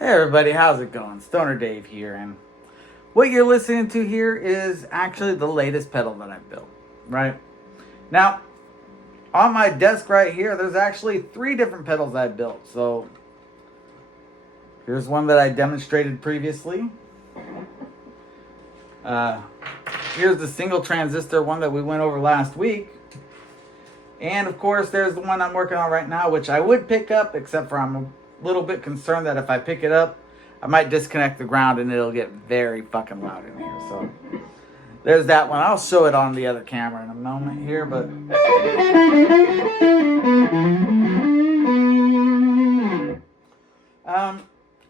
Hey everybody, how's it going? Stoner Dave here, and what you're listening to here is actually the latest pedal that I built, right? Now, on my desk right here, there's actually 3 different pedals I built. So, here's one that I demonstrated previously. Here's the single transistor one that we went over last week. And of course, there's the one I'm working on right now, which I would pick up, except for I'm a little bit concerned that if I pick it up, I might disconnect the ground and it'll get very fucking loud in here. So there's that one. I'll show it on the other camera in a moment here, but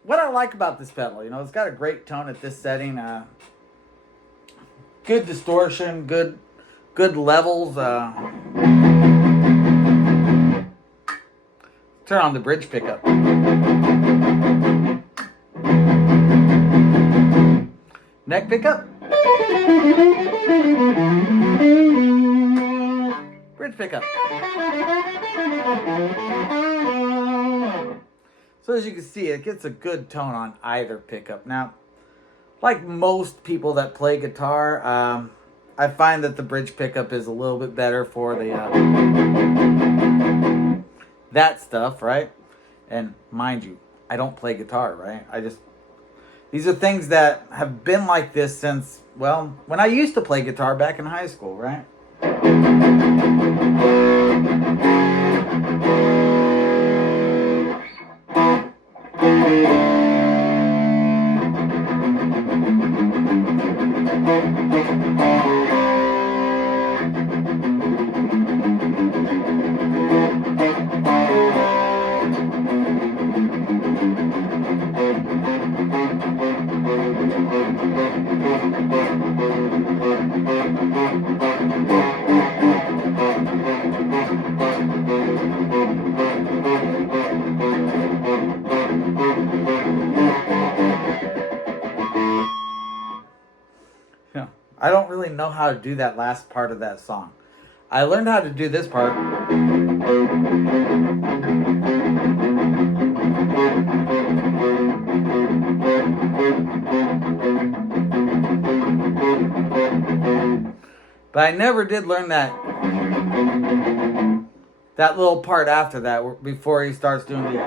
what I like about this pedal, it's got a great tone at this setting. Good distortion, good levels. Turn on the bridge pickup. Neck pickup. Bridge pickup. So as you can see, it gets a good tone on either pickup. Now, like most people that play guitar, I find that the bridge pickup is a little bit better for the that stuff, right? And mind you, I don't play guitar, right? These are things that have been like this since, well, when I used to play guitar back in high school, right? I don't really know how to do that last part of that song. I learned how to do this part. But I never did learn that little part after that, before he starts doing the...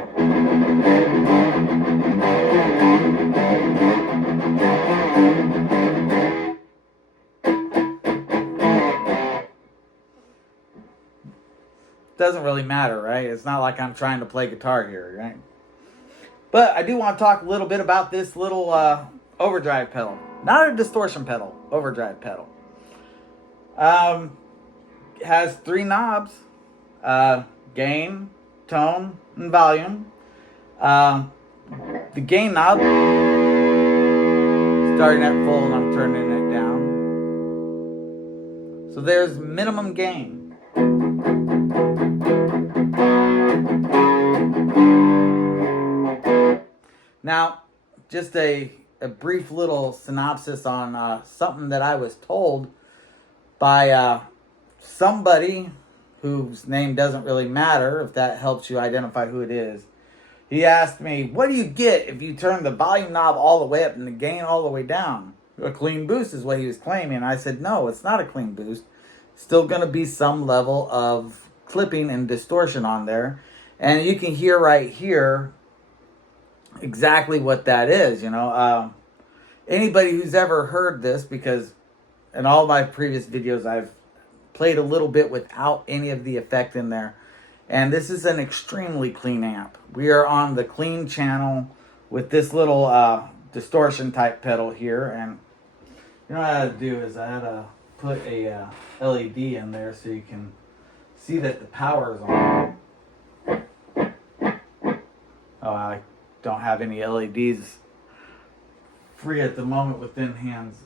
Doesn't really matter, right? It's not like I'm trying to play guitar here, right? But I do want to talk a little bit about this little overdrive pedal. Not a distortion pedal, overdrive pedal. It has 3 knobs. Gain, tone, and volume. The gain knob, starting at full and I'm turning it down. So there's minimum gain. Now, just a brief little synopsis on something that I was told by somebody whose name doesn't really matter, if that helps you identify who it is. He asked me, what do you get if you turn the volume knob all the way up and the gain all the way down? A clean boost is what he was claiming. I said, no, it's not a clean boost. Still going to be some level of clipping and distortion on there. And you can hear right here exactly what that is, Anybody who's ever heard this, because in all my previous videos I've played a little bit without any of the effect in there. And this is an extremely clean amp. We are on the clean channel with this little distortion type pedal here. And what I had to do is I had to put a LED in there so you can see that the power is on. Oh, I don't have any LEDs free at the moment within hands.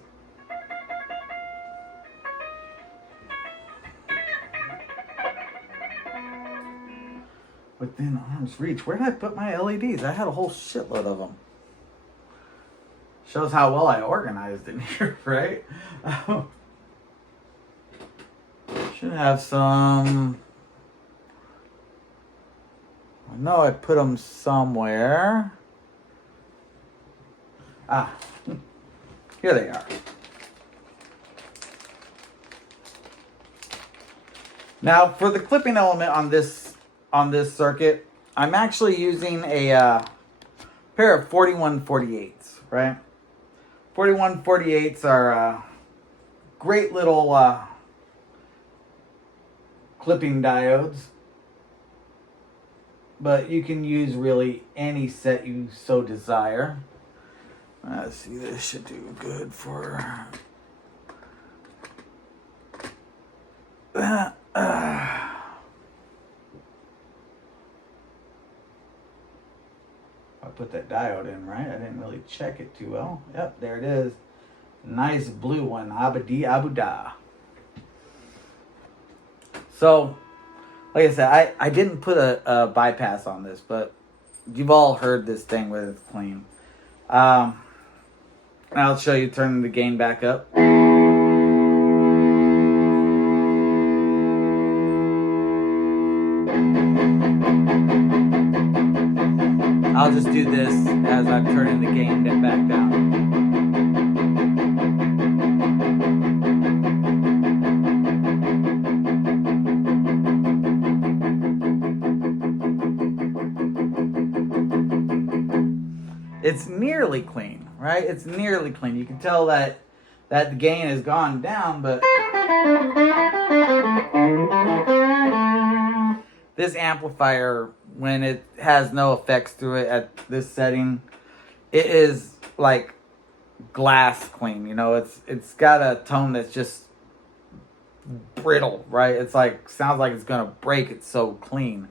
Within arm's reach. Where did I put my LEDs? I had a whole shitload of them. Shows how well I organized in here, right? Should have some. I know I put them somewhere. Ah, here they are. Now, for the clipping element on this circuit, I'm actually using a pair of 4148s, right? 4148s are great little clipping diodes, but you can use really any set you so desire. Let's see, this should do good for I put that diode in right. I didn't really check it too well. Yep, there it is. Nice blue one. Abadi Abuda. So, like I said, I didn't put a bypass on this, but you've all heard this thing with it's clean. I'll show you turning the gain back up. I'll just do this as I'm turning the gain back down. It's nearly clean, right? It's nearly clean. You can tell that the gain has gone down, but this amplifier, when it has no effects to it at this setting, it is like glass clean. You know, it's got a tone that's just brittle, right? It's like, sounds like it's gonna break. It's so clean.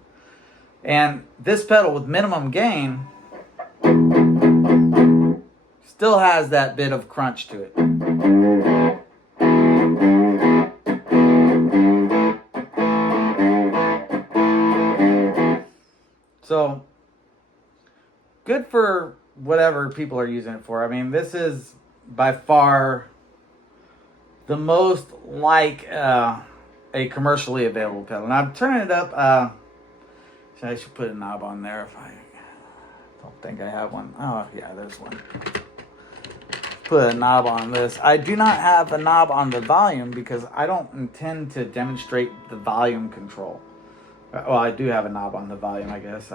And this pedal with minimum gain still has that bit of crunch to it. So, good for whatever people are using it for. I mean, this is by far the most like a commercially available pedal. And I'm turning it up. I should put a knob on there if I don't think I have one. Oh, yeah, there's one. Put a knob on this. I do not have a knob on the volume because I don't intend to demonstrate the volume control. Well, I do have a knob on the volume, I guess.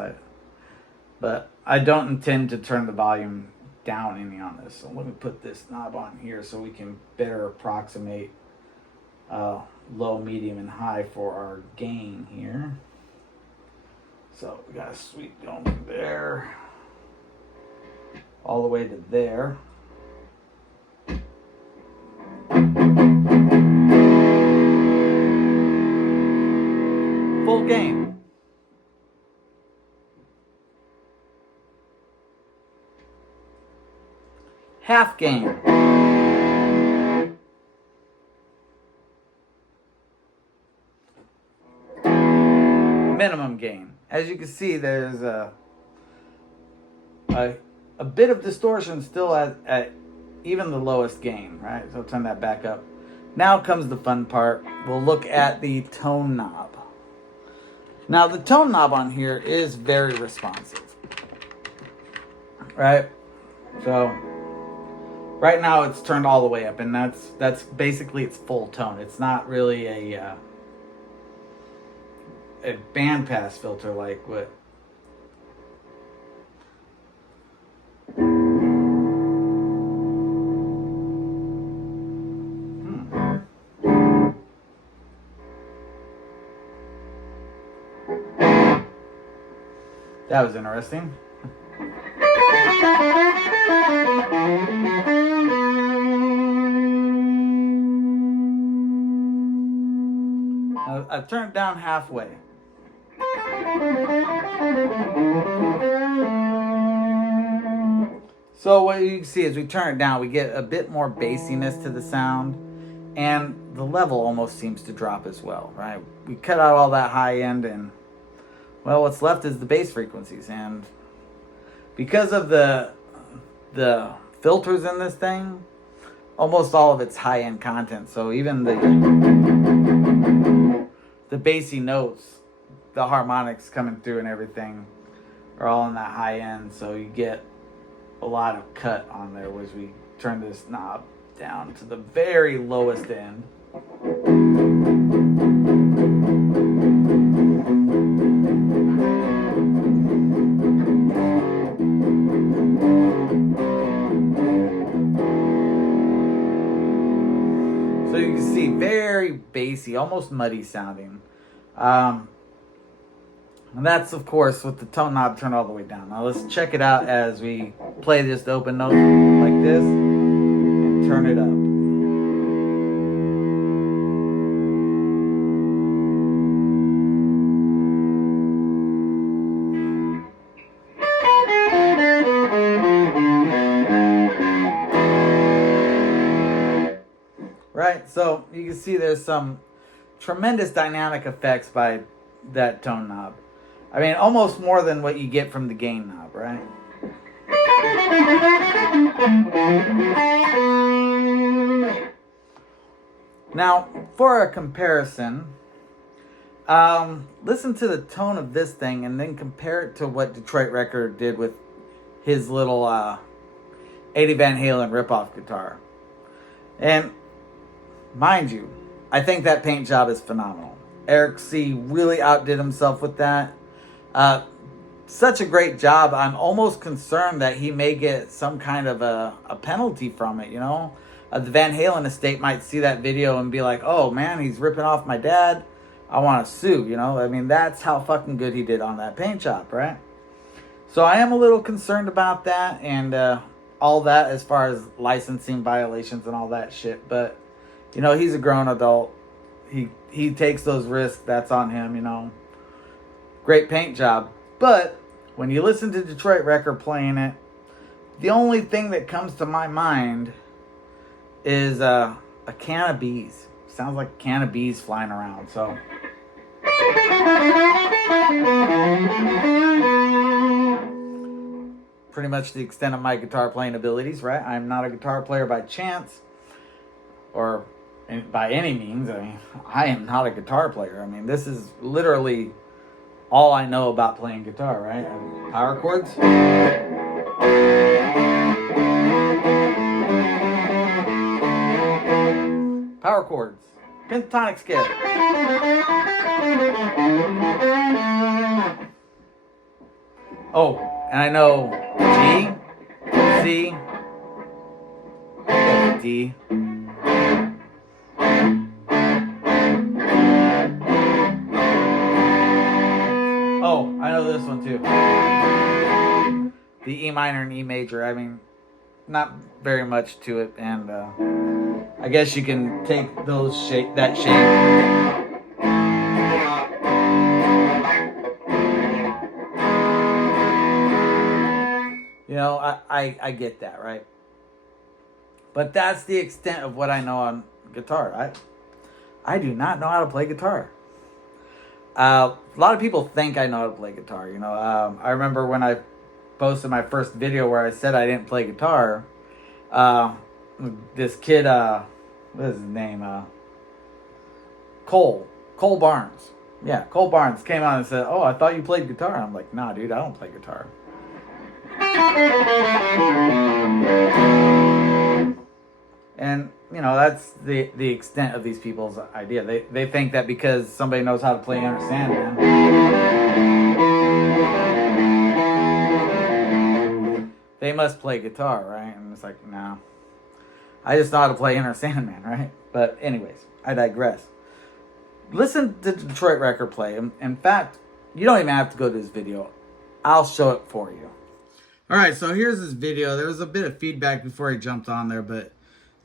But I don't intend to turn the volume down any on this. So let me put this knob on here so we can better approximate low, medium, and high for our gain here. So we got a sweep going there, all the way to there. Full gain. Half gain. Minimum gain. As you can see, there's a bit of distortion still at even the lowest gain, right? So turn that back up. Now comes the fun part. We'll look at the tone knob. Now the tone knob on here is very responsive, right? So right now it's turned all the way up, and that's basically its full tone. It's not really a bandpass filter like what. That was interesting. I've turned it down halfway. So what you can see is we turn it down, we get a bit more bassiness to the sound, and the level almost seems to drop as well, right? We cut out all that high end, and well, what's left is the bass frequencies. And because of the filters in this thing, almost all of it's high end content. So even the bassy notes, the harmonics coming through and everything are all in that high end. So you get a lot of cut on there was we turned this knob down to the very lowest end. So you can see very bassy, almost muddy sounding. And that's, of course, with the tone knob turned all the way down. Now let's check it out as we play this open note like this and turn it up. Right, so you can see there's some tremendous dynamic effects by that tone knob. I mean, almost more than what you get from the gain knob, right? Now, for a comparison, listen to the tone of this thing and then compare it to what Detroit Record did with his little Eddie Van Halen ripoff guitar. And mind you, I think that paint job is phenomenal. Eric C. really outdid himself with that. Such a great job. I'm almost concerned that he may get some kind of a penalty from it, you know? The Van Halen estate might see that video and be like, oh man, he's ripping off my dad. I want to sue, you know? I mean, that's how fucking good he did on that paint job, right? So I am a little concerned about that and all that as far as licensing violations and all that shit. But, you know, he's a grown adult. He takes those risks. That's on him, you know. Great paint job. But when you listen to Detroit Record playing it, the only thing that comes to my mind is a can of bees. Sounds like a can of bees flying around. So pretty much the extent of my guitar playing abilities, right? I'm not a guitar player by chance or by any means. I mean, I am not a guitar player. I mean, this is literally all I know about playing guitar, right? Power chords. Power chords. Pentatonic scale. Oh, and I know G, C, D. Oh, I know this one too. The E minor and E major. I mean, not very much to it, and I guess you can take that shape. You know, I get that, right? But that's the extent of what I know on guitar. I do not know how to play guitar. A lot of people think I know how to play guitar. You know, I remember when I posted my first video where I said I didn't play guitar. This kid, what is his name? Cole Barnes. Yeah, Cole Barnes came on and said, "Oh, I thought you played guitar." I'm like, "Nah, dude, I don't play guitar." And you know, that's the extent of these people's idea. They think that because somebody knows how to play Enter Sandman, they must play guitar, right? And it's like, no. I just know how to play Enter Sandman, right? But anyways, I digress. Listen to Detroit Record play. In fact, you don't even have to go to this video. I'll show it for you. All right, so here's this video. There was a bit of feedback before I jumped on there, but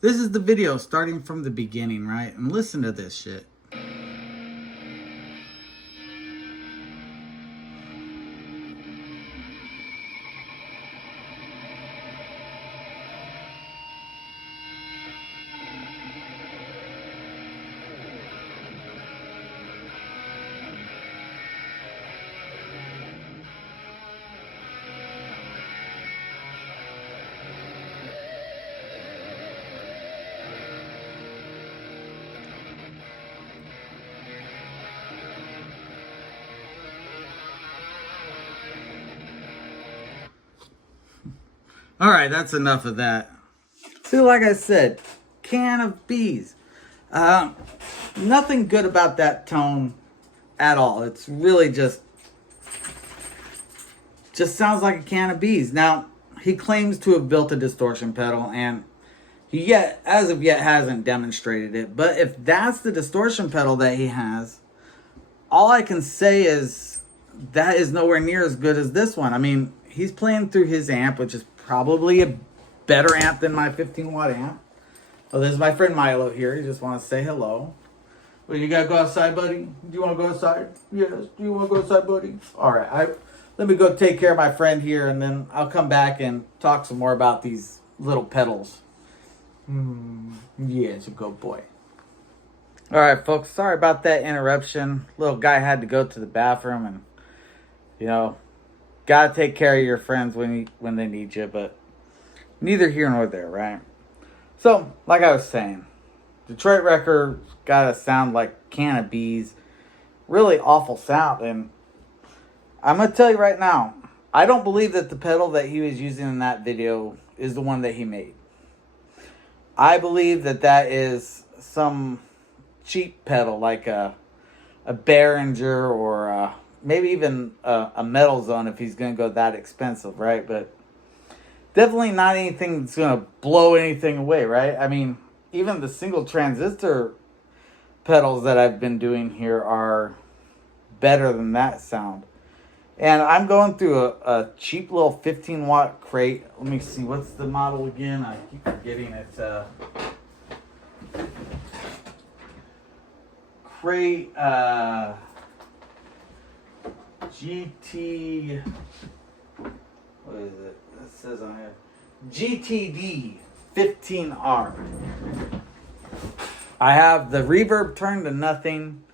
this is the video starting from the beginning, right? And listen to this shit. All right, that's enough of that. So like I said, can of bees. Nothing good about that tone at all. It's really just sounds like a can of bees. Now, he claims to have built a distortion pedal, and he yet, as of yet, hasn't demonstrated it. But if that's the distortion pedal that he has, all I can say is that is nowhere near as good as this one. I mean, he's playing through his amp, which is probably a better amp than my 15-watt amp. Oh, this is my friend Milo here. He just wants to say hello. Well, you gotta go outside, buddy? Do you want to go outside? Yes. Do you want to go outside, buddy? All right. Let me go take care of my friend here, and then I'll come back and talk some more about these little pedals. Yeah, it's a good boy. All right, folks. Sorry about that interruption. Little guy had to go to the bathroom, and gotta take care of your friends when they need you. But neither here nor there, right? So, like I was saying, Detroit Records got a sound like can of bees. Really awful sound. And I'm going to tell you right now, I don't believe that the pedal that he was using in that video is the one that he made. I believe that is some cheap pedal like a Behringer or maybe even a Metal Zone if he's going to go that expensive, right? But definitely not anything that's going to blow anything away, right? I mean, even the single transistor pedals that I've been doing here are better than that sound. And I'm going through a cheap little 15-watt crate. Let me see, what's the model again? I keep forgetting it. Crate GT... What is it? It says on here. GTD 15R. I have the reverb turned to nothing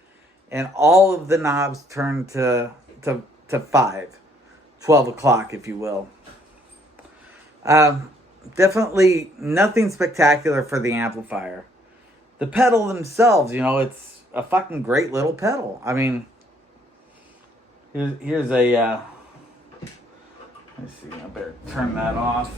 and all of the knobs turned to 12 o'clock, if you will. Definitely nothing spectacular for the amplifier. The pedal themselves, it's a fucking great little pedal. I mean, here's a... let's see, I better turn that off.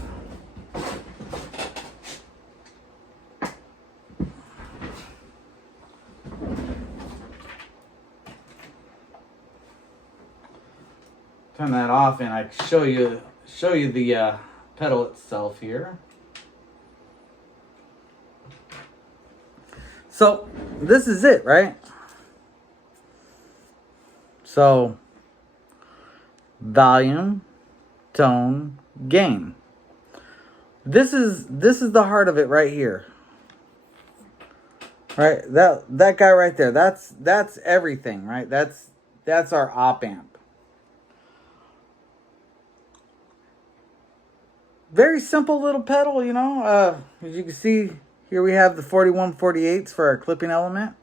Turn that off, and I show you the pedal itself here. So this is it, right? So volume, tone, gain. This is the heart of it right here. Right? That guy right there. That's everything, right? That's our op amp. Very simple little pedal, as you can see, here we have the 4148s for our clipping element.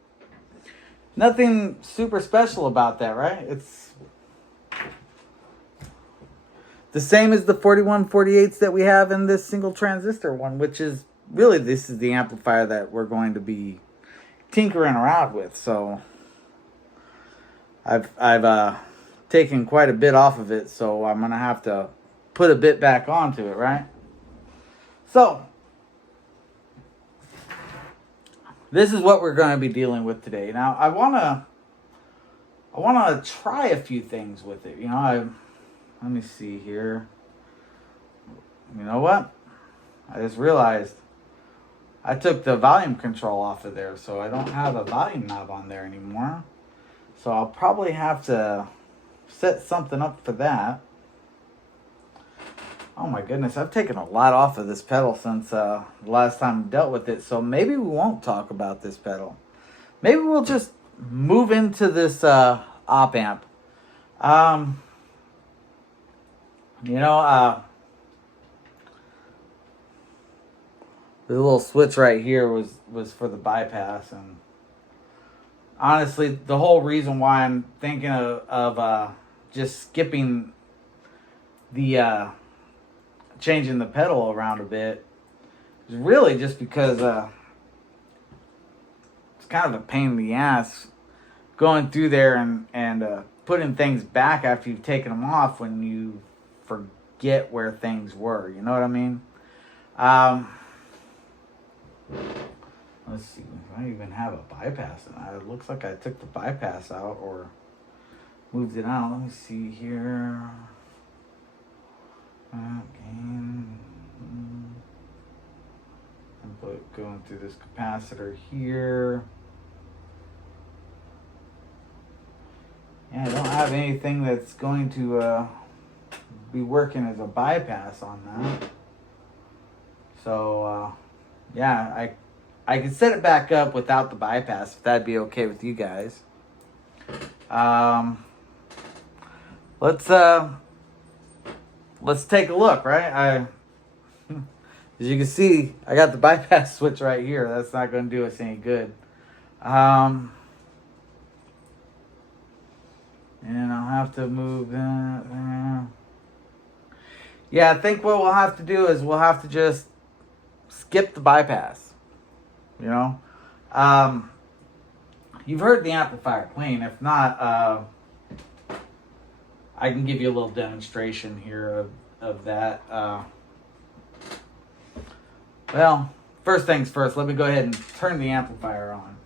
Nothing super special about that, right? It's the same as the 4148s that we have in this single transistor one, which is really, this is the amplifier that we're going to be tinkering around with. So I've taken quite a bit off of it, so I'm going to have to put a bit back onto it, right? So this is what we're going to be dealing with today. Now I want to try a few things with it. Let me see here. You know what? I just realized I took the volume control off of there, so I don't have a volume knob on there anymore. So I'll probably have to set something up for that. Oh my goodness, I've taken a lot off of this pedal since the last time I dealt with it, so maybe we won't talk about this pedal. Maybe we'll just move into this op amp. The little switch right here was for the bypass, and honestly, the whole reason why I'm thinking of just skipping the changing the pedal around a bit is really just because it's kind of a pain in the ass going through there and putting things back after you've taken them off when you get where things were. You know what I mean? Let's see. If I even have a bypass in that. It looks like I took the bypass out or moved it out. Let me see here. Gain. Input going through this capacitor here. Yeah, I don't have anything that's going to be working as a bypass on that. So, yeah, I can set it back up without the bypass if that'd be okay with you guys. Let's take a look, right? As you can see, I got the bypass switch right here. That's not going to do us any good. And I'll have to move that there. Yeah, I think what we'll have to do is we'll have to just skip the bypass. You know? You've heard the amplifier clean. If not, I can give you a little demonstration here of that. Well, first things first, let me go ahead and turn the amplifier on.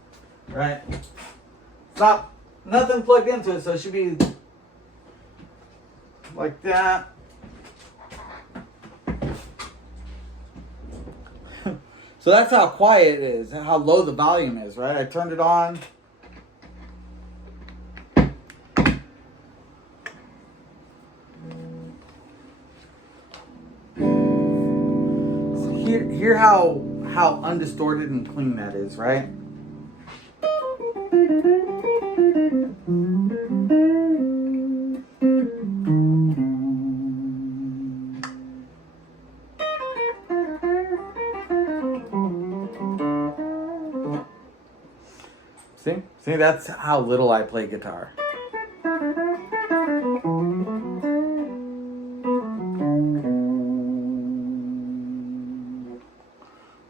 Right? It's not nothing plugged into it, so it should be like that. So that's how quiet it is and how low the volume is, right? I turned it on. So hear how undistorted and clean that is, right? See, that's how little I play guitar.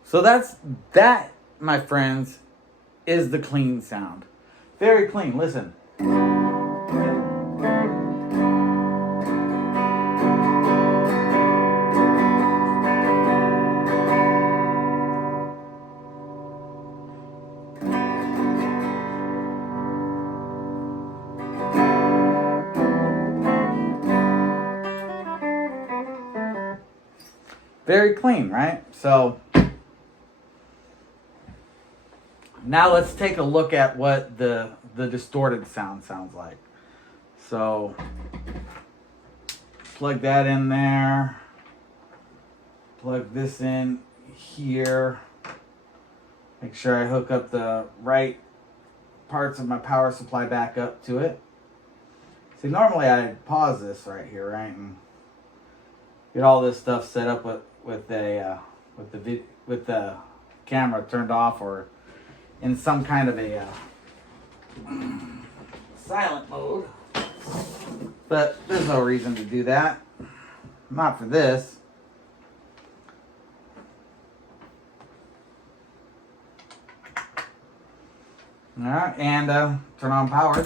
So that, my friends, is the clean sound. Very clean. Listen. Very clean, right? So now let's take a look at what the distorted sound sounds like. So plug that in there. Plug this in here. Make sure I hook up the right parts of my power supply back up to it. See, normally I pause this right here, right, and get all this stuff set up with the camera turned off or in some kind of a silent mode. But there's no reason to do that. Not for this. All right, and turn on power.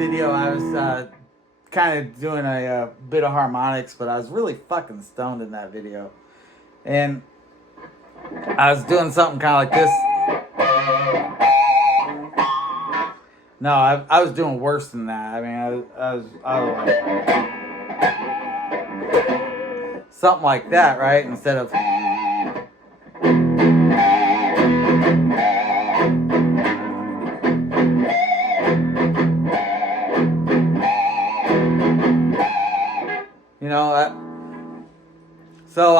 video, I was kind of doing a bit of harmonics, but I was really fucking stoned in that video. And I was doing something kind of like this. No, I was doing worse than that. I mean, I was like, something like that, right? Instead of... You know, so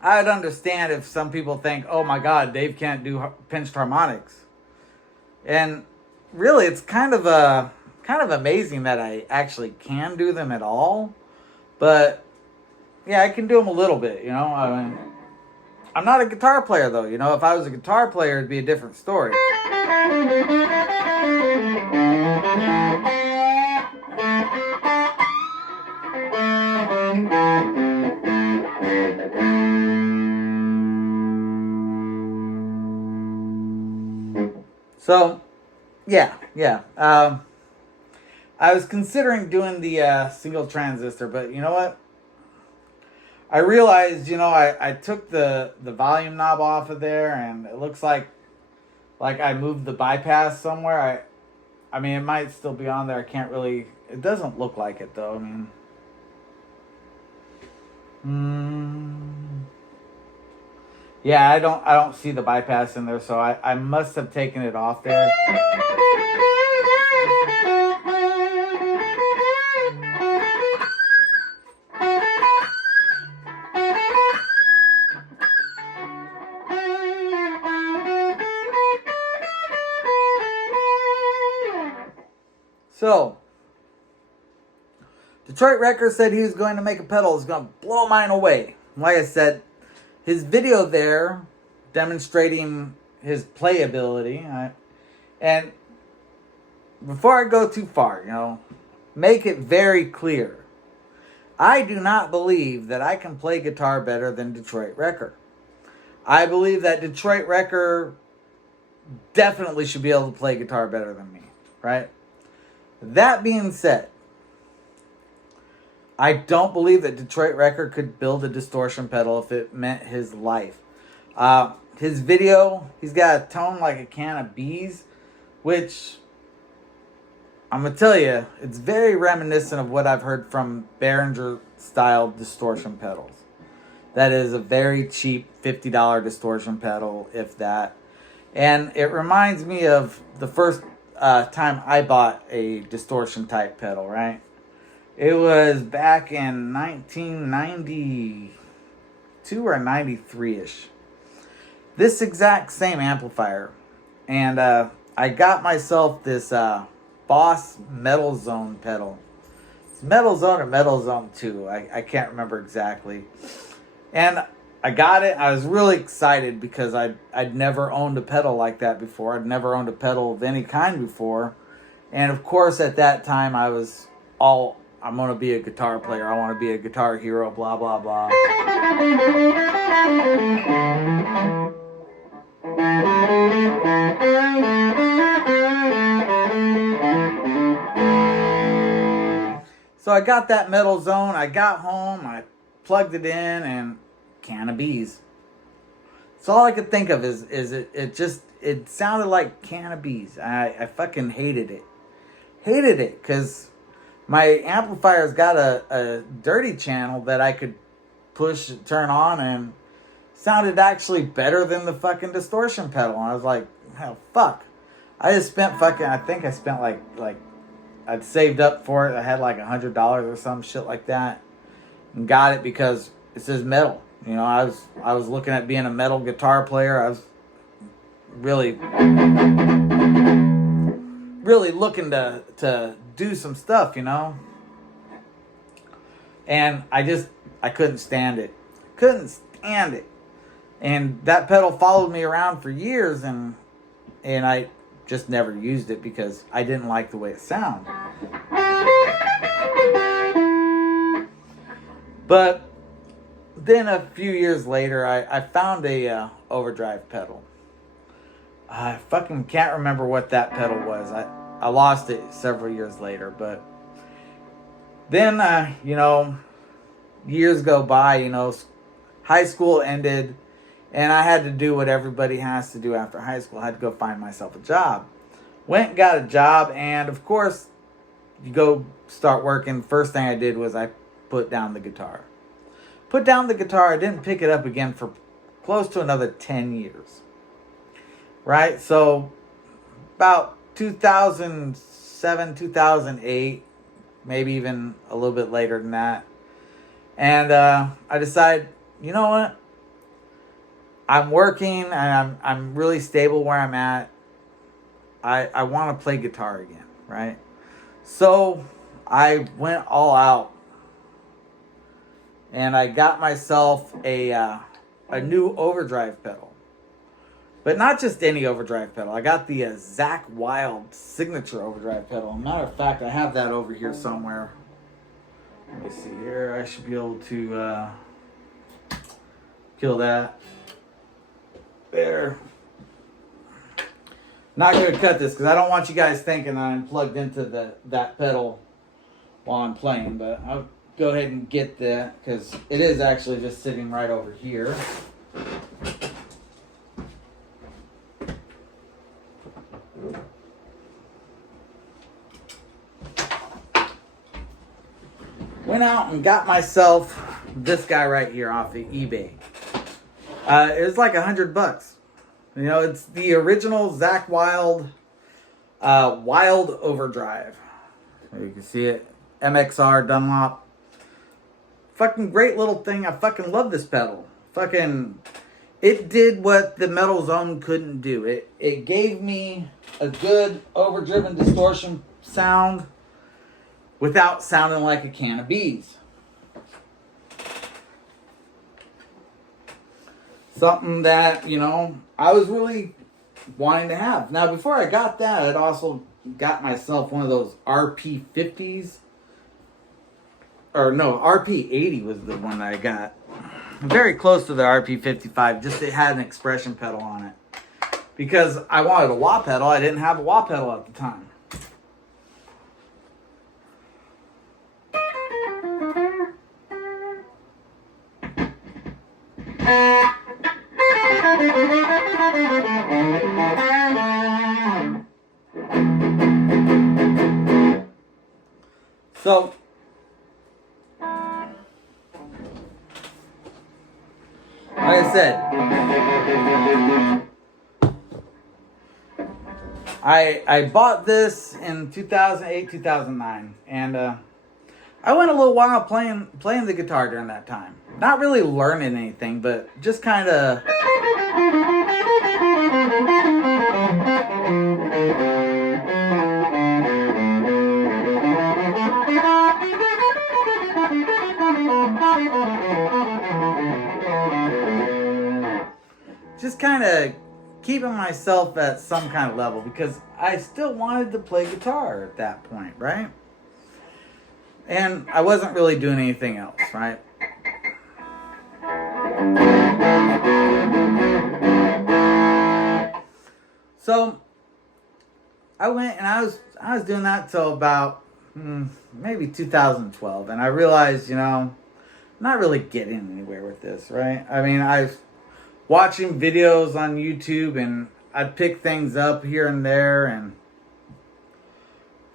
I'd understand if some people think, oh my God, Dave can't do pinched harmonics. And really, it's kind of amazing that I actually can do them at all. But yeah, I can do them a little bit, you know. I mean, I'm not a guitar player though, you know. If I was a guitar player, it'd be a different story. So, yeah. I was considering doing the single transistor, but you know what? I realized, you know, I took the volume knob off of there, and it looks like I moved the bypass somewhere. I mean, it might still be on there. I can't really... It doesn't look like it, though. I mean... Yeah, I don't see the bypass in there, so I must have taken it off there. So, Detroit Records said he was going to make a pedal that's going to blow mine away. Like I said, his video there demonstrating his playability. And before I go too far, you know, make it very clear. I do not believe that I can play guitar better than Detroit Record. I believe that Detroit Record definitely should be able to play guitar better than me, right? That being said, I don't believe that Detroit Record could build a distortion pedal if it meant his life. His video, he's got a tone like a can of bees, which I'm going to tell you, it's very reminiscent of what I've heard from Behringer-style distortion pedals. That is a very cheap $50 distortion pedal, if that. And it reminds me of the first time I bought a distortion type pedal, right? It was back in 1992 or 93-ish. This exact same amplifier. And I got myself this Boss Metal Zone pedal. It's Metal Zone or Metal Zone 2. I can't remember exactly. And I got it. I was really excited because I'd never owned a pedal like that before. I'd never owned a pedal of any kind before. And of course, at that time, I was all... I'm going to be a guitar player. I want to be a guitar hero, blah, blah, blah. So I got that Metal Zone. I got home. I plugged it in and can of bees. So all I could think of is it sounded like can of bees. I fucking hated it. Hated it because... my amplifier's got a dirty channel that I could push, turn on, and sounded actually better than the fucking distortion pedal. And I was like, hell, fuck. I just spent I think I spent like I'd saved up for it. I had like $100 or some shit like that. And got it because it says metal. You know, I was looking at being a metal guitar player. I was really looking to do some stuff, you know. And I couldn't stand it. Couldn't stand it. And that pedal followed me around for years, and I just never used it because I didn't like the way it sounded. But then a few years later, I found a overdrive pedal. I fucking can't remember what that pedal was. I lost it several years later. But then, years go by, high school ended, and I had to do what everybody has to do after high school. I had to go find myself a job. Went and got a job, and of course, you go start working. First thing I did was I put down the guitar. Put down the guitar. I didn't pick it up again for close to another 10 years. Right? So, about 2007, 2008, maybe even a little bit later than that. And I decided, you know what? I'm working and I'm really stable where I'm at. I want to play guitar again, right? So I went all out. And I got myself a new overdrive pedal. But not just any overdrive pedal. I got the Zakk Wylde signature overdrive pedal. Matter of fact, I have that over here somewhere. Let me see here. I should be able to kill that. There. Not going to cut this because I don't want you guys thinking that I'm plugged into that pedal while I'm playing. But I'll go ahead and get that because it is actually just sitting right over here. Went out and got myself this guy right here off of eBay. It was like $100. It's the original Zakk Wylde Wild Overdrive. You can see it. MXR Dunlop. Fucking great little thing. I fucking love this pedal. It did what the Metal Zone couldn't do. It gave me a good overdriven distortion sound without sounding like a can of bees. Something that, I was really wanting to have. Now, before I got that, I'd also got myself one of those RP50s. Or no, RP80 was the one that I got. Very close to the RP55, just it had an expression pedal on it. Because I wanted a wah pedal, I didn't have a wah pedal at the time. So, like I said, I bought this in 2008, 2009, and I went a little while playing the guitar during that time. Not really learning anything, but just kind of keeping myself at some kind of level because I still wanted to play guitar at that point, right? And I wasn't really doing anything else, right? So I went and I was doing that till about maybe 2012, and I realized, I'm not really getting anywhere with this, right? I mean, I've watching videos on YouTube, and I'd pick things up here and there, and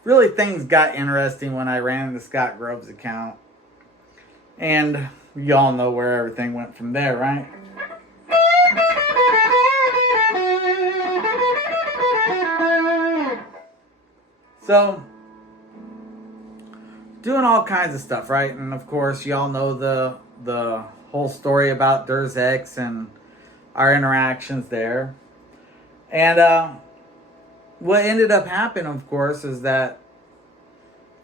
really things got interesting when I ran the Scott Groves account. And y'all know where everything went from there, right? So, doing all kinds of stuff, right? And of course, y'all know the whole story about Durzex and our interactions there. And what ended up happening, of course, is that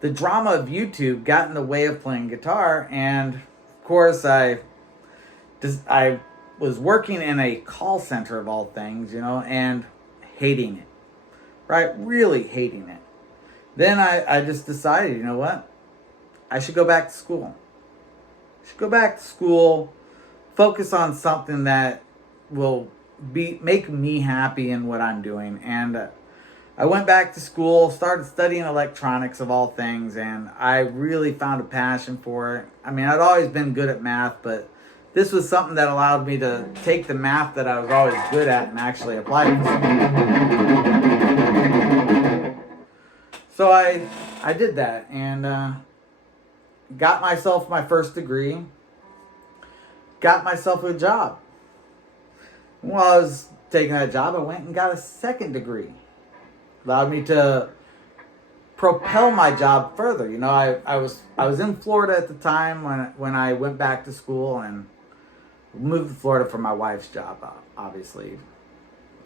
the drama of YouTube got in the way of playing guitar. And of course, I was working in a call center of all things, and hating it, right? Really hating it. Then I just decided, you know what? I should go back to school. Focus on something that will make me happy in what I'm doing. And I went back to school, started studying electronics of all things, and I really found a passion for it. I mean, I'd always been good at math, but this was something that allowed me to take the math that I was always good at and actually apply it. So I did that and got myself my first degree, got myself a job. While I was taking that job, I went and got a second degree. Allowed me to propel my job further. You know, I was in Florida at the time when I went back to school and moved to Florida for my wife's job, obviously.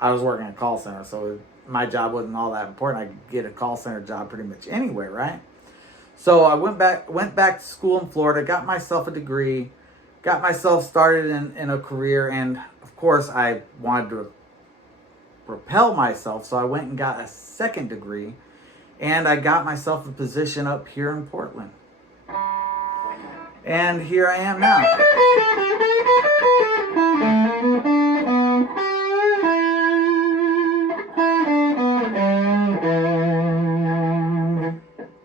I was working at a call center, so my job wasn't all that important. I could get a call center job pretty much anywhere, right? So I went back to school in Florida, got myself a degree, got myself started in a career, and of course I wanted to propel myself, so I went and got a second degree, and I got myself a position up here in Portland. And here I am now.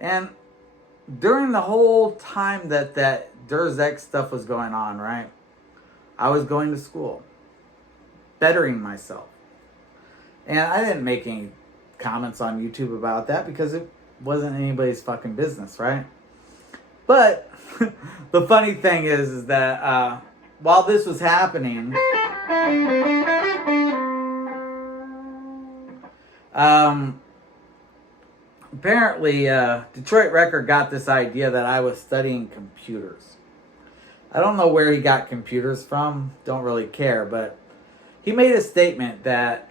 And during the whole time that Durzek stuff was going on, right, I was going to school, bettering myself. And I didn't make any comments on YouTube about that because it wasn't anybody's fucking business, right? But the funny thing is that while this was happening, apparently Detroit Record got this idea that I was studying computers. I don't know where he got computers from, don't really care, but he made a statement that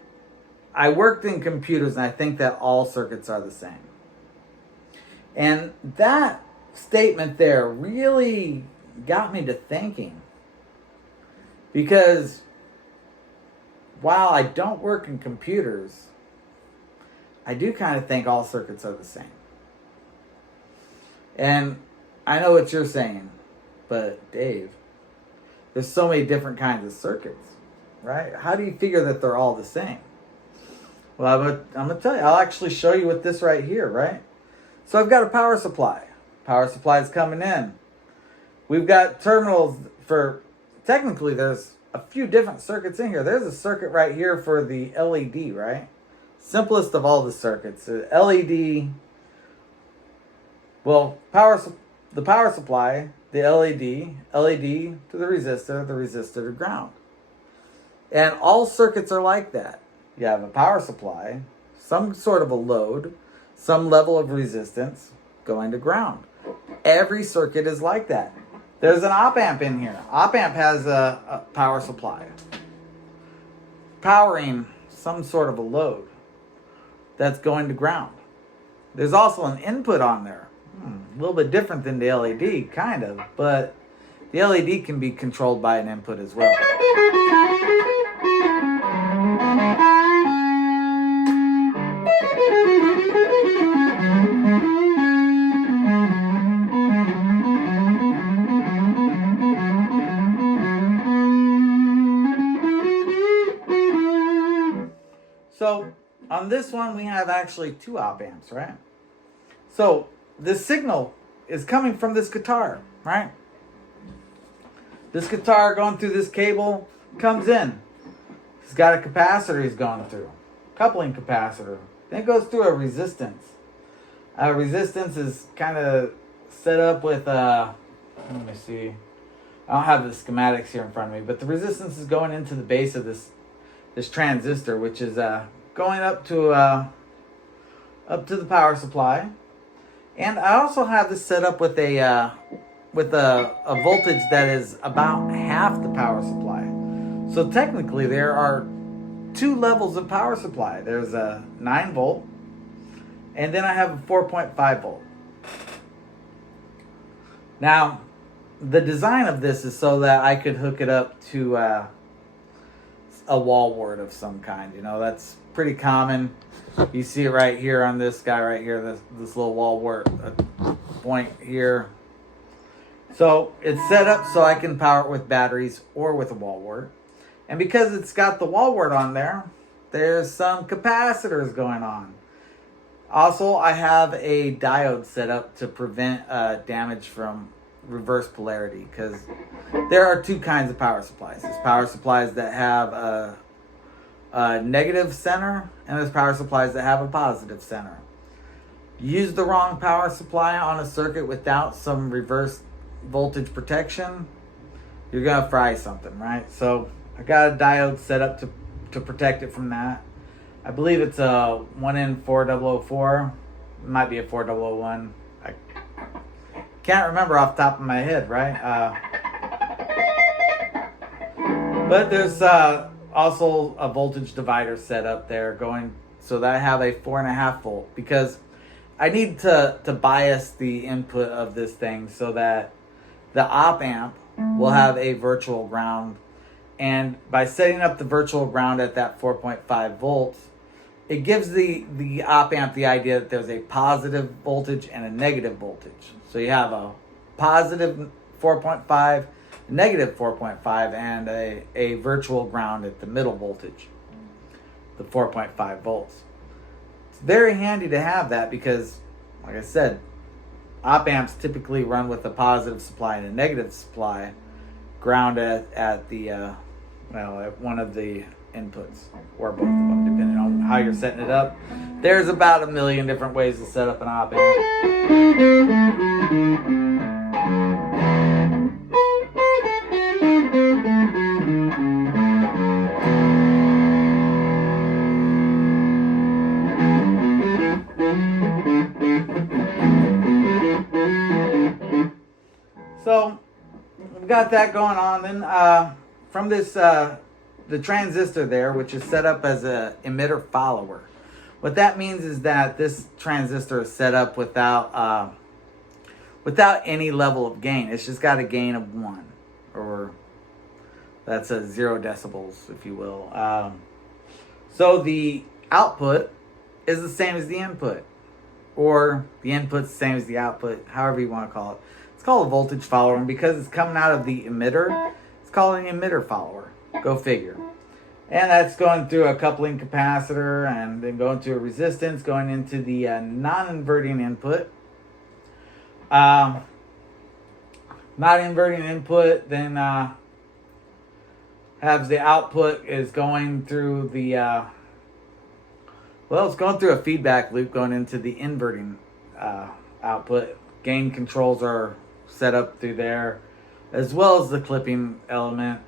I worked in computers and I think that all circuits are the same. And that statement there really got me to thinking. Because while I don't work in computers, I do kind of think all circuits are the same. And I know what you're saying, but Dave, there's so many different kinds of circuits, right? How do you figure that they're all the same? Well, I'm going to tell you. I'll actually show you with this right here, right? So I've got a power supply. Power supply is coming in. We've got terminals for, technically there's a few different circuits in here. There's a circuit right here for the LED, right? Simplest of all the circuits. The LED, well, the power supply, the LED to the resistor to ground. And all circuits are like that. You have a power supply, some sort of a load, some level of resistance going to ground. Every circuit is like that. There's an op-amp in here. Op-amp has a power supply, powering some sort of a load that's going to ground. There's also an input on there. A little bit different than the LED, kind of, but the LED can be controlled by an input as well. So on this one, we have actually two op amps, right? So this signal is coming from this guitar, right? This guitar going through this cable comes in. He's got a capacitor he's going through, coupling capacitor. Then it goes through a resistance. Resistance is kind of set up with, let me see. I don't have the schematics here in front of me, but the resistance is going into the base of this transistor, which is going up to the power supply. And I also have this set up with a voltage that is about half the power supply. So technically there are two levels of power supply. There's a 9 volt, and then I have a 4.5 volt. Now, the design of this is so that I could hook it up to a wall wart of some kind. You know, that's pretty common. You see it right here on this guy right here, this little wall wart point here. So it's set up so I can power it with batteries or with a wall wart. And because it's got the wall wart on there, there's some capacitors going on. Also, I have a diode set up to prevent damage from reverse polarity, because there are two kinds of power supplies. There's power supplies that have a negative center, and there's power supplies that have a positive center. Use the wrong power supply on a circuit without some reverse voltage protection, you're gonna fry something, right? So I got a diode set up to protect it from that. I believe it's a 1N4004. It might be a 4001. I can't remember off the top of my head, right? But there's also a voltage divider set up there going, so that I have a 4.5 volt, because I need to bias the input of this thing so that the op amp will have a virtual ground. And by setting up the virtual ground at that 4.5 volts, it gives the op amp the idea that there's a positive voltage and a negative voltage. So you have a positive 4.5, negative 4.5, and a virtual ground at the middle voltage, the 4.5 volts. It's very handy to have that because, like I said, op amps typically run with a positive supply and a negative supply, ground at the at one of the inputs, or both of them, depending on how you're setting it up. There's about a million different ways to set up an op amp. So we've got that going on. Then from this, the transistor there, which is set up as a emitter follower. What that means is that this transistor is set up without any level of gain. It's just got a gain of 1, or that's a 0 decibels, if you will. So the output is the same as the input, or the input's the same as the output, however you want to call it. It's called a voltage follower, and because it's coming out of the emitter, it's called an emitter follower. Go figure. And that's going through a coupling capacitor, and then going to a resistance, going into the non-inverting input. Non-inverting input then has the output is going through the it's going through a feedback loop going into the inverting output. Gain controls are set up through there, as well as the clipping element,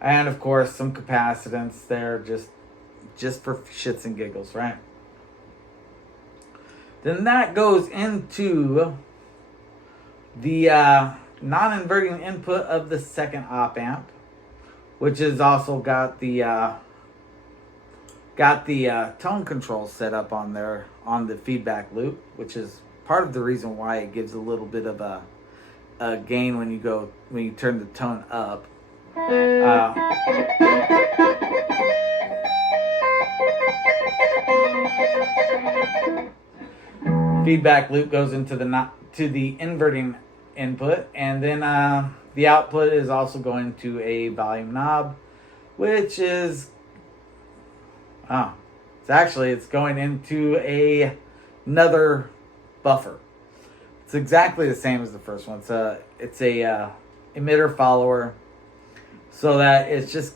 and of course some capacitance there, just for shits and giggles, right? Then that goes into the non-inverting input of the second op amp, which has also got the tone control set up on there on the feedback loop, which is part of the reason why it gives a little bit of a gain when you turn the tone up. Feedback loop goes into the inverting input, and then the output is also going to a volume knob, which is it's going into another buffer. It's exactly the same as the first one. It's a emitter follower, so that it's just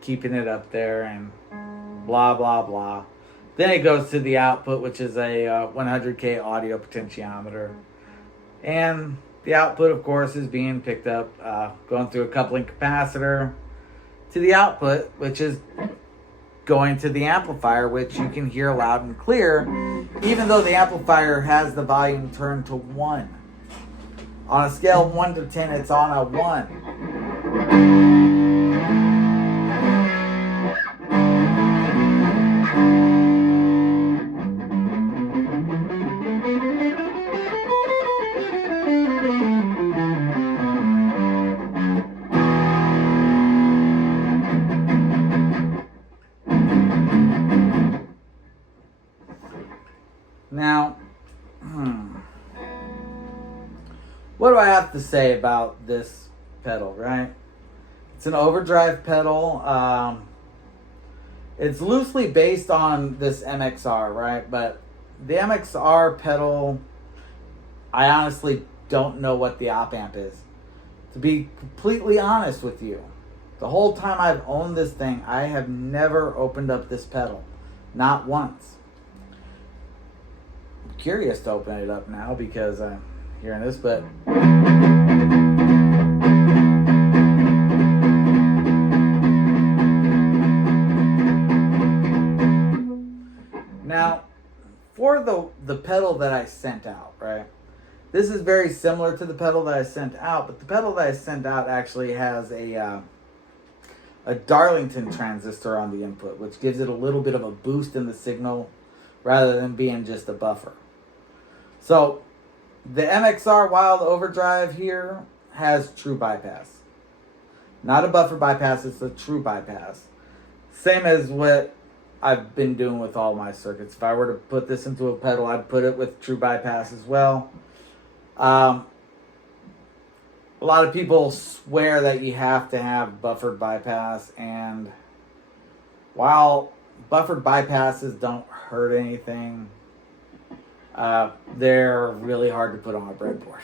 keeping it up there and blah blah blah. Then it goes to the output, which is a 100K audio potentiometer, and the output, of course, is being picked up going through a coupling capacitor to the output, which is going to the amplifier, which you can hear loud and clear, even though the amplifier has the volume turned to 1. On a scale of 1 to 10, it's on a 1. Now, what do I have to say about this pedal, right? It's an overdrive pedal. It's loosely based on this MXR, right? But the MXR pedal, I honestly don't know what the op amp is. To be completely honest with you, the whole time I've owned this thing, I have never opened up this pedal. Not once. I'm curious to open it up now because I'm hearing this, but... Now, for the pedal that I sent out, right? This is very similar to the pedal that I sent out, but the pedal that I sent out actually has a Darlington transistor on the input, which gives it a little bit of a boost in the signal rather than being just a buffer. So the MXR Wild Overdrive here has true bypass. Not a buffer bypass, it's a true bypass. Same as what I've been doing with all my circuits. If I were to put this into a pedal, I'd put it with true bypass as well. A lot of people swear that you have to have buffered bypass, and while buffered bypasses don't hurt anything, they're really hard to put on a breadboard.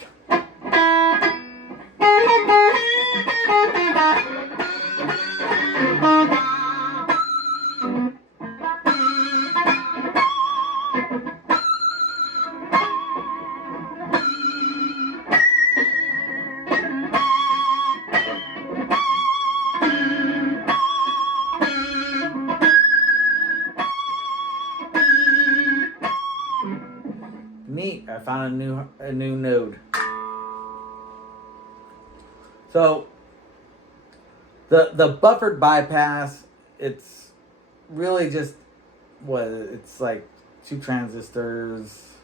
Neat, I found a new node. So the buffered bypass, it's really just it's like 2 transistors,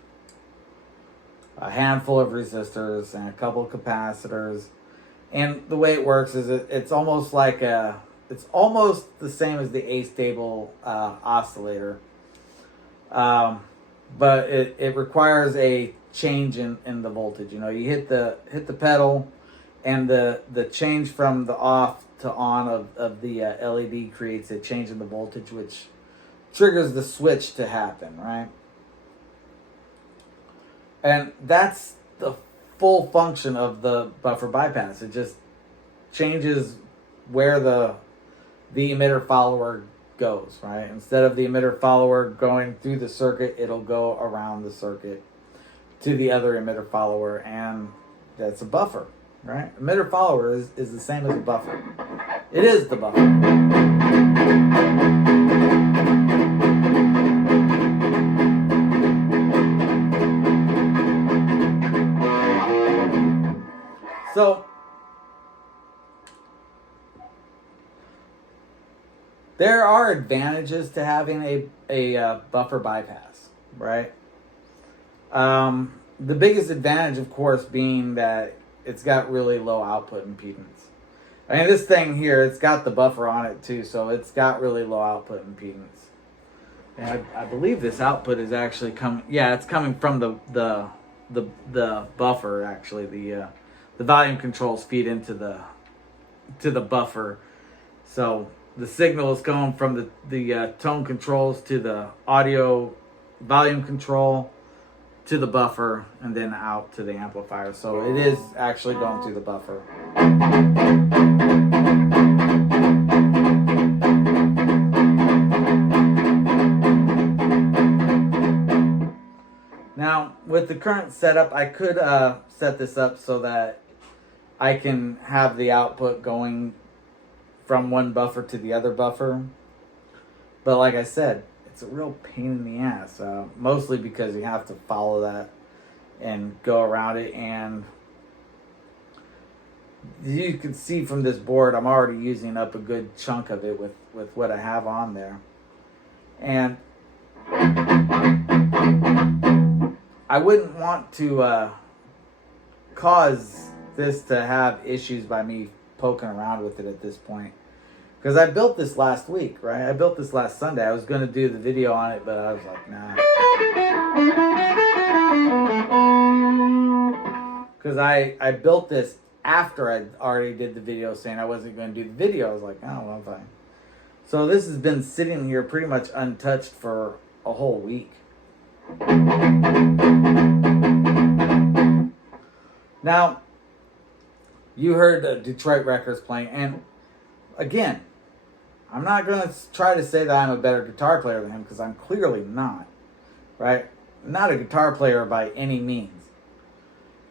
a handful of resistors, and a couple of capacitors. And the way it works is it's almost like it's almost the same as the A-stable oscillator. But it requires a change in the voltage. You know, you hit the pedal, and the change from the off to on of the LED creates a change in the voltage, which triggers the switch to happen, right? And that's the full function of the buffer bypass. It just changes where the emitter follower goes, right? Instead of the emitter follower going through the circuit, it'll go around the circuit to the other emitter follower, and that's a buffer, right? Emitter follower is the same as a buffer. It is the buffer. So there are advantages to having a buffer bypass, right? The biggest advantage, of course, being that it's got really low output impedance. I mean, this thing here, it's got the buffer on it too, so it's got really low output impedance. And I believe this output is actually coming. Yeah, it's coming from the buffer. Actually, the volume controls feed into the buffer, so the signal is going from the tone controls to the audio volume control to the buffer, and then out to the amplifier. So it is actually going through the buffer. Now, with the current setup, I could set this up so that I can have the output going from one buffer to the other buffer. But like I said, it's a real pain in the ass, mostly because you have to follow that and go around it. And you can see from this board, I'm already using up a good chunk of it with what I have on there. And I wouldn't want to cause this to have issues by me poking around with it at this point, because I built this last week, right? I built this last Sunday. I was going to do the video on it, but I was like, nah, because I built this after I already did the video saying I wasn't going to do the video. I was like, oh, well, fine. So this has been sitting here pretty much untouched for a whole week. Now, you heard Detroit Records playing, and again, I'm not going to try to say that I'm a better guitar player than him, because I'm clearly not, right? I'm not a guitar player by any means.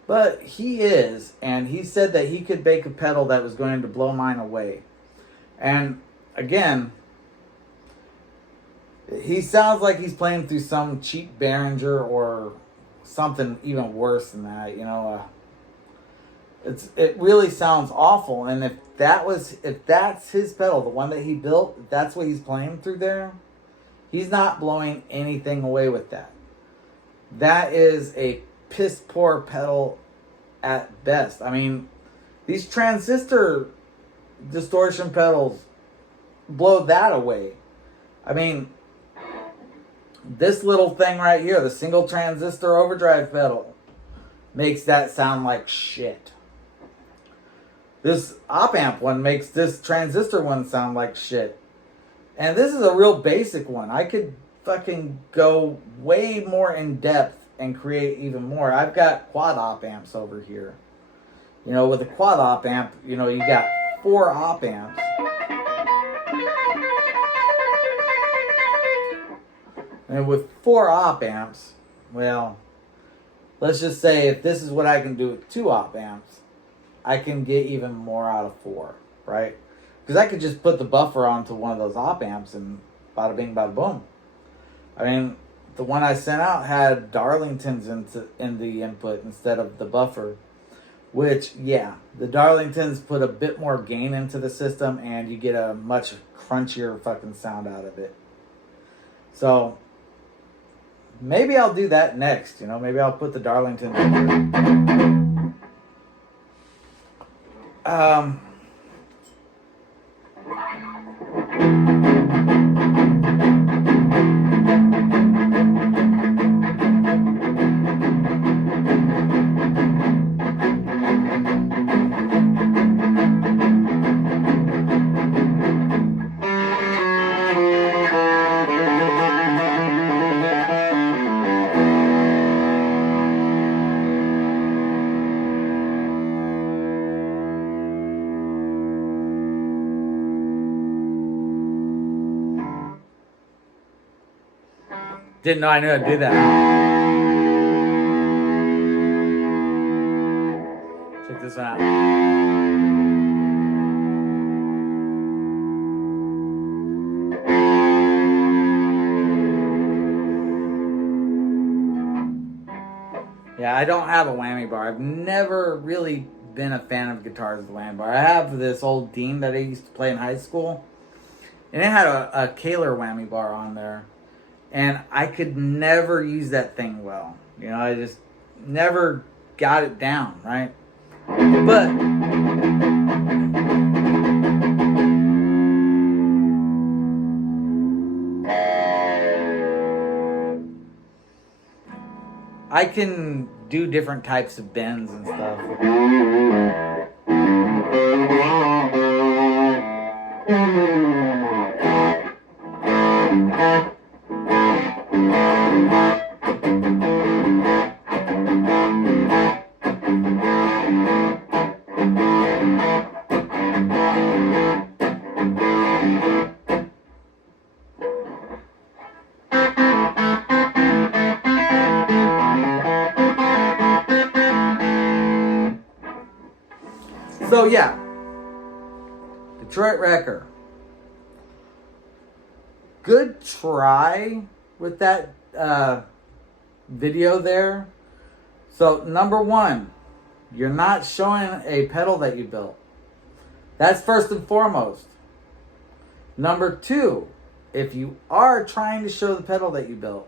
But he is, and he said that he could make a pedal that was going to blow mine away. And again, he sounds like he's playing through some cheap Behringer or something even worse than that, you know. It really sounds awful, and if that's his pedal, the one that he built, if that's what he's playing through there, he's not blowing anything away with that. That is a piss poor pedal at best. I mean, these transistor distortion pedals blow that away. I mean, this little thing right here, the single transistor overdrive pedal, makes that sound like shit. This op amp one makes this transistor one sound like shit. And this is a real basic one. I could fucking go way more in depth and create even more. I've got quad op amps over here. You know, with a quad op amp, you know, you got 4 op amps. And with 4 op amps, well, let's just say if this is what I can do with 2 op amps, I can get even more out of 4, right? Because I could just put the buffer onto one of those op amps and bada bing, bada boom. I mean, the one I sent out had Darlingtons in the input instead of the buffer. Which, yeah, the Darlingtons put a bit more gain into the system and you get a much crunchier fucking sound out of it. So, maybe I'll do that next, you know? Maybe I'll put the Darlingtons in there. Didn't know I knew how to do that. Check this one out. Yeah, I don't have a whammy bar. I've never really been a fan of guitars with a whammy bar. I have this old Dean that I used to play in high school, and it had a Kaler whammy bar on there. And I could never use that thing well. You know, I just never got it down, right? But I can do different types of bends and stuff. So yeah, Detroit Wrecker. Good try with that video there. So number 1, you're not showing a pedal that you built. That's first and foremost. Number 2, if you are trying to show the pedal that you built,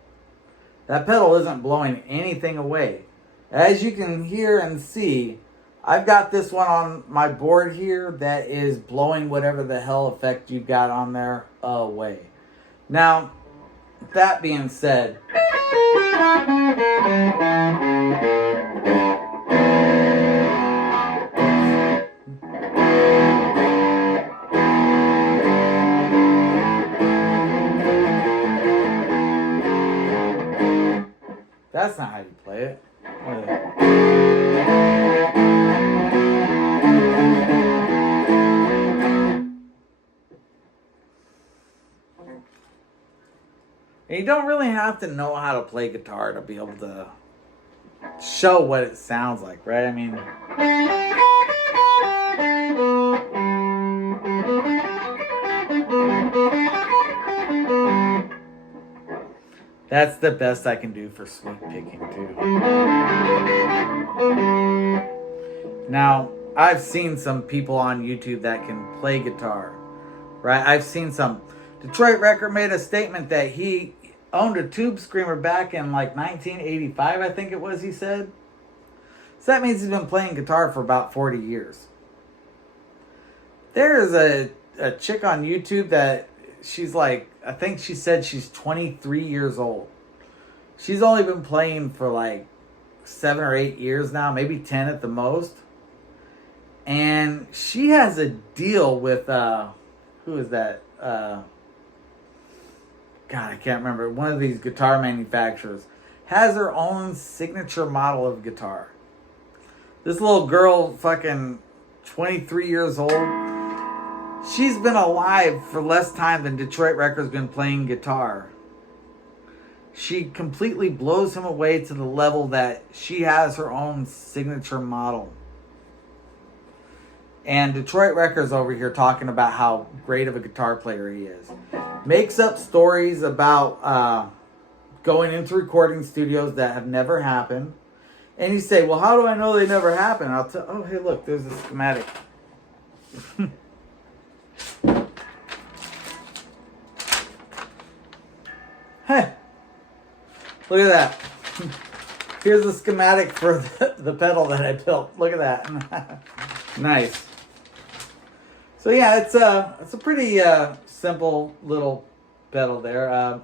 that pedal isn't blowing anything away. As you can hear and see, I've got this one on my board here that is blowing whatever the hell effect you got on there away. Now, that being said, that's not how you play it. And you don't really have to know how to play guitar to be able to show what it sounds like, right? I mean, that's the best I can do for sweep picking too. Now, I've seen some people on YouTube that can play guitar, right? I've seen some. Detroit Record made a statement that he owned a tube screamer back in like 1985, I think it was, he said. So that means he's been playing guitar for about 40 years. There is a chick on YouTube that she's like, I think she said she's 23 years old. She's only been playing for like 7 or 8 years now, maybe 10 at the most. And she has a deal with, who is that? God, I can't remember. One of these guitar manufacturers has her own signature model of guitar. This little girl, fucking 23 years old, she's been alive for less time than Detroit Record's been playing guitar. She completely blows him away to the level that she has her own signature model. And Detroit Record's over here talking about how great of a guitar player he is. Makes up stories about going into recording studios that have never happened. And you say, well, how do I know they never happened? I'll tell, oh, hey, look, there's a schematic. Hey, look at that. Here's the schematic for the pedal that I built. Look at that. Nice. So yeah, it's a pretty simple little pedal there.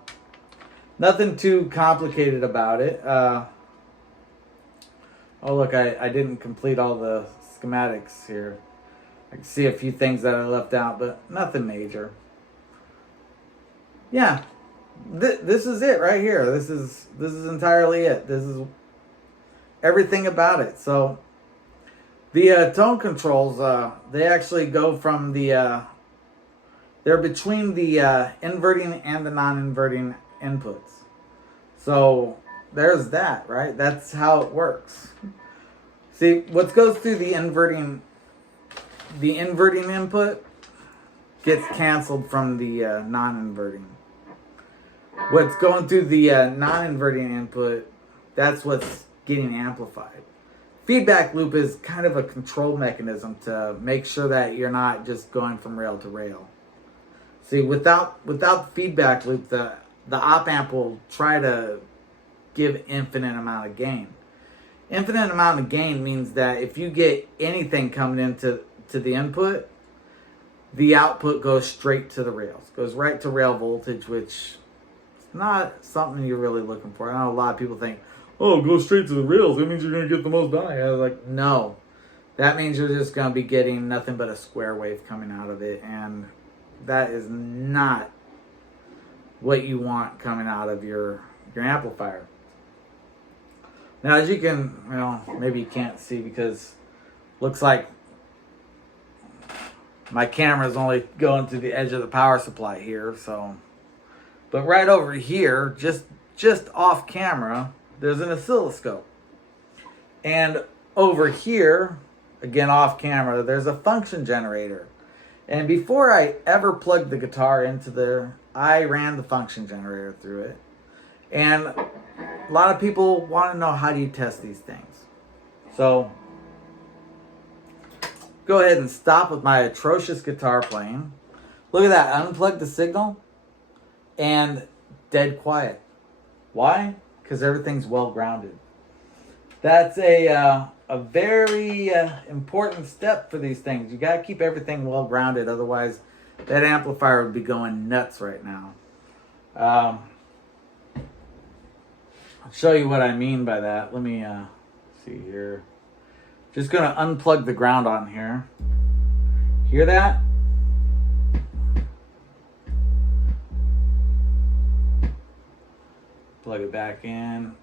Nothing too complicated about it. Oh look, I didn't complete all the schematics here. I can see a few things that I left out, but nothing major. Yeah, this is it right here. This is entirely it. This is everything about it. So the tone controls, they actually go from the, they're between the inverting and the non-inverting inputs. So there's that, right? That's how it works. See, what goes through the inverting input gets canceled from the non-inverting. What's going through the non-inverting input, that's what's getting amplified. Feedback loop is kind of a control mechanism to make sure that you're not just going from rail to rail. See, without the feedback loop, the op amp will try to give infinite amount of gain. Infinite amount of gain means that if you get anything coming into the input, the output goes straight to the rails. Goes right to rail voltage, which is not something you're really looking for. I know a lot of people think, oh, go straight to the rails. That means you're going to get the most bang. I was like, no. That means you're just going to be getting nothing but a square wave coming out of it. And that is not what you want coming out of your amplifier. Now, as you can, well, maybe you can't see because looks like my camera is only going to the edge of the power supply here. So, but right over here, just off camera, there's an oscilloscope. And over here, again off camera, there's a function generator. And before I ever plugged the guitar into there, I ran the function generator through it. And a lot of people want to know, how do you test these things? So, go ahead and stop with my atrocious guitar playing. Look at that, unplug the signal and dead quiet. Why? Because everything's well grounded. That's a very important step for these things. You got to keep everything well grounded, otherwise that amplifier would be going nuts right now. I'll show you what I mean by that. Let me see here. Just going to unplug the ground on here. Hear that? Plug it back in.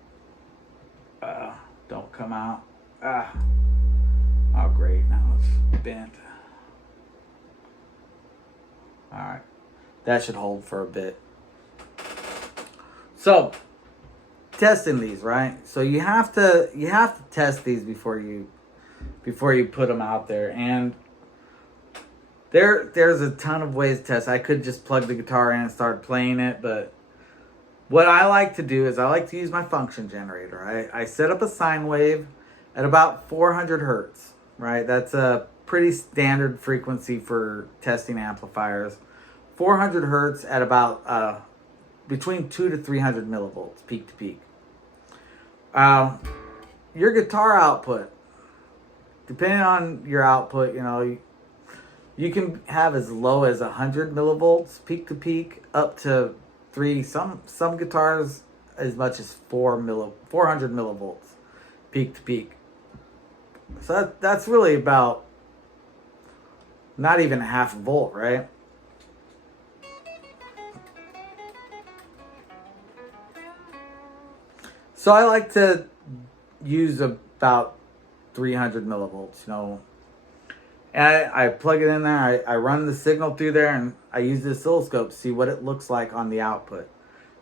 Don't come out. Oh, great. Now it's bent. All right. That should hold for a bit. So, testing these, right? So you have to test these before you put them out there. And there's a ton of ways to test. I could just plug the guitar in and start playing it, but what I like to do is I like to use my function generator. I set up a sine wave at about 400 hertz, right? That's a pretty standard frequency for testing amplifiers. 400 hertz at about between 200 to 300 millivolts, peak to peak. Your guitar output, depending on your output, you can have as low as 100 millivolts, peak to peak, up to 3. Some guitars as much as 400 millivolts, peak to peak. So that's really about not even a half a volt, right? So I like to use about 300 millivolts, And I plug it in there, I run the signal through there, and I use the oscilloscope to see what it looks like on the output.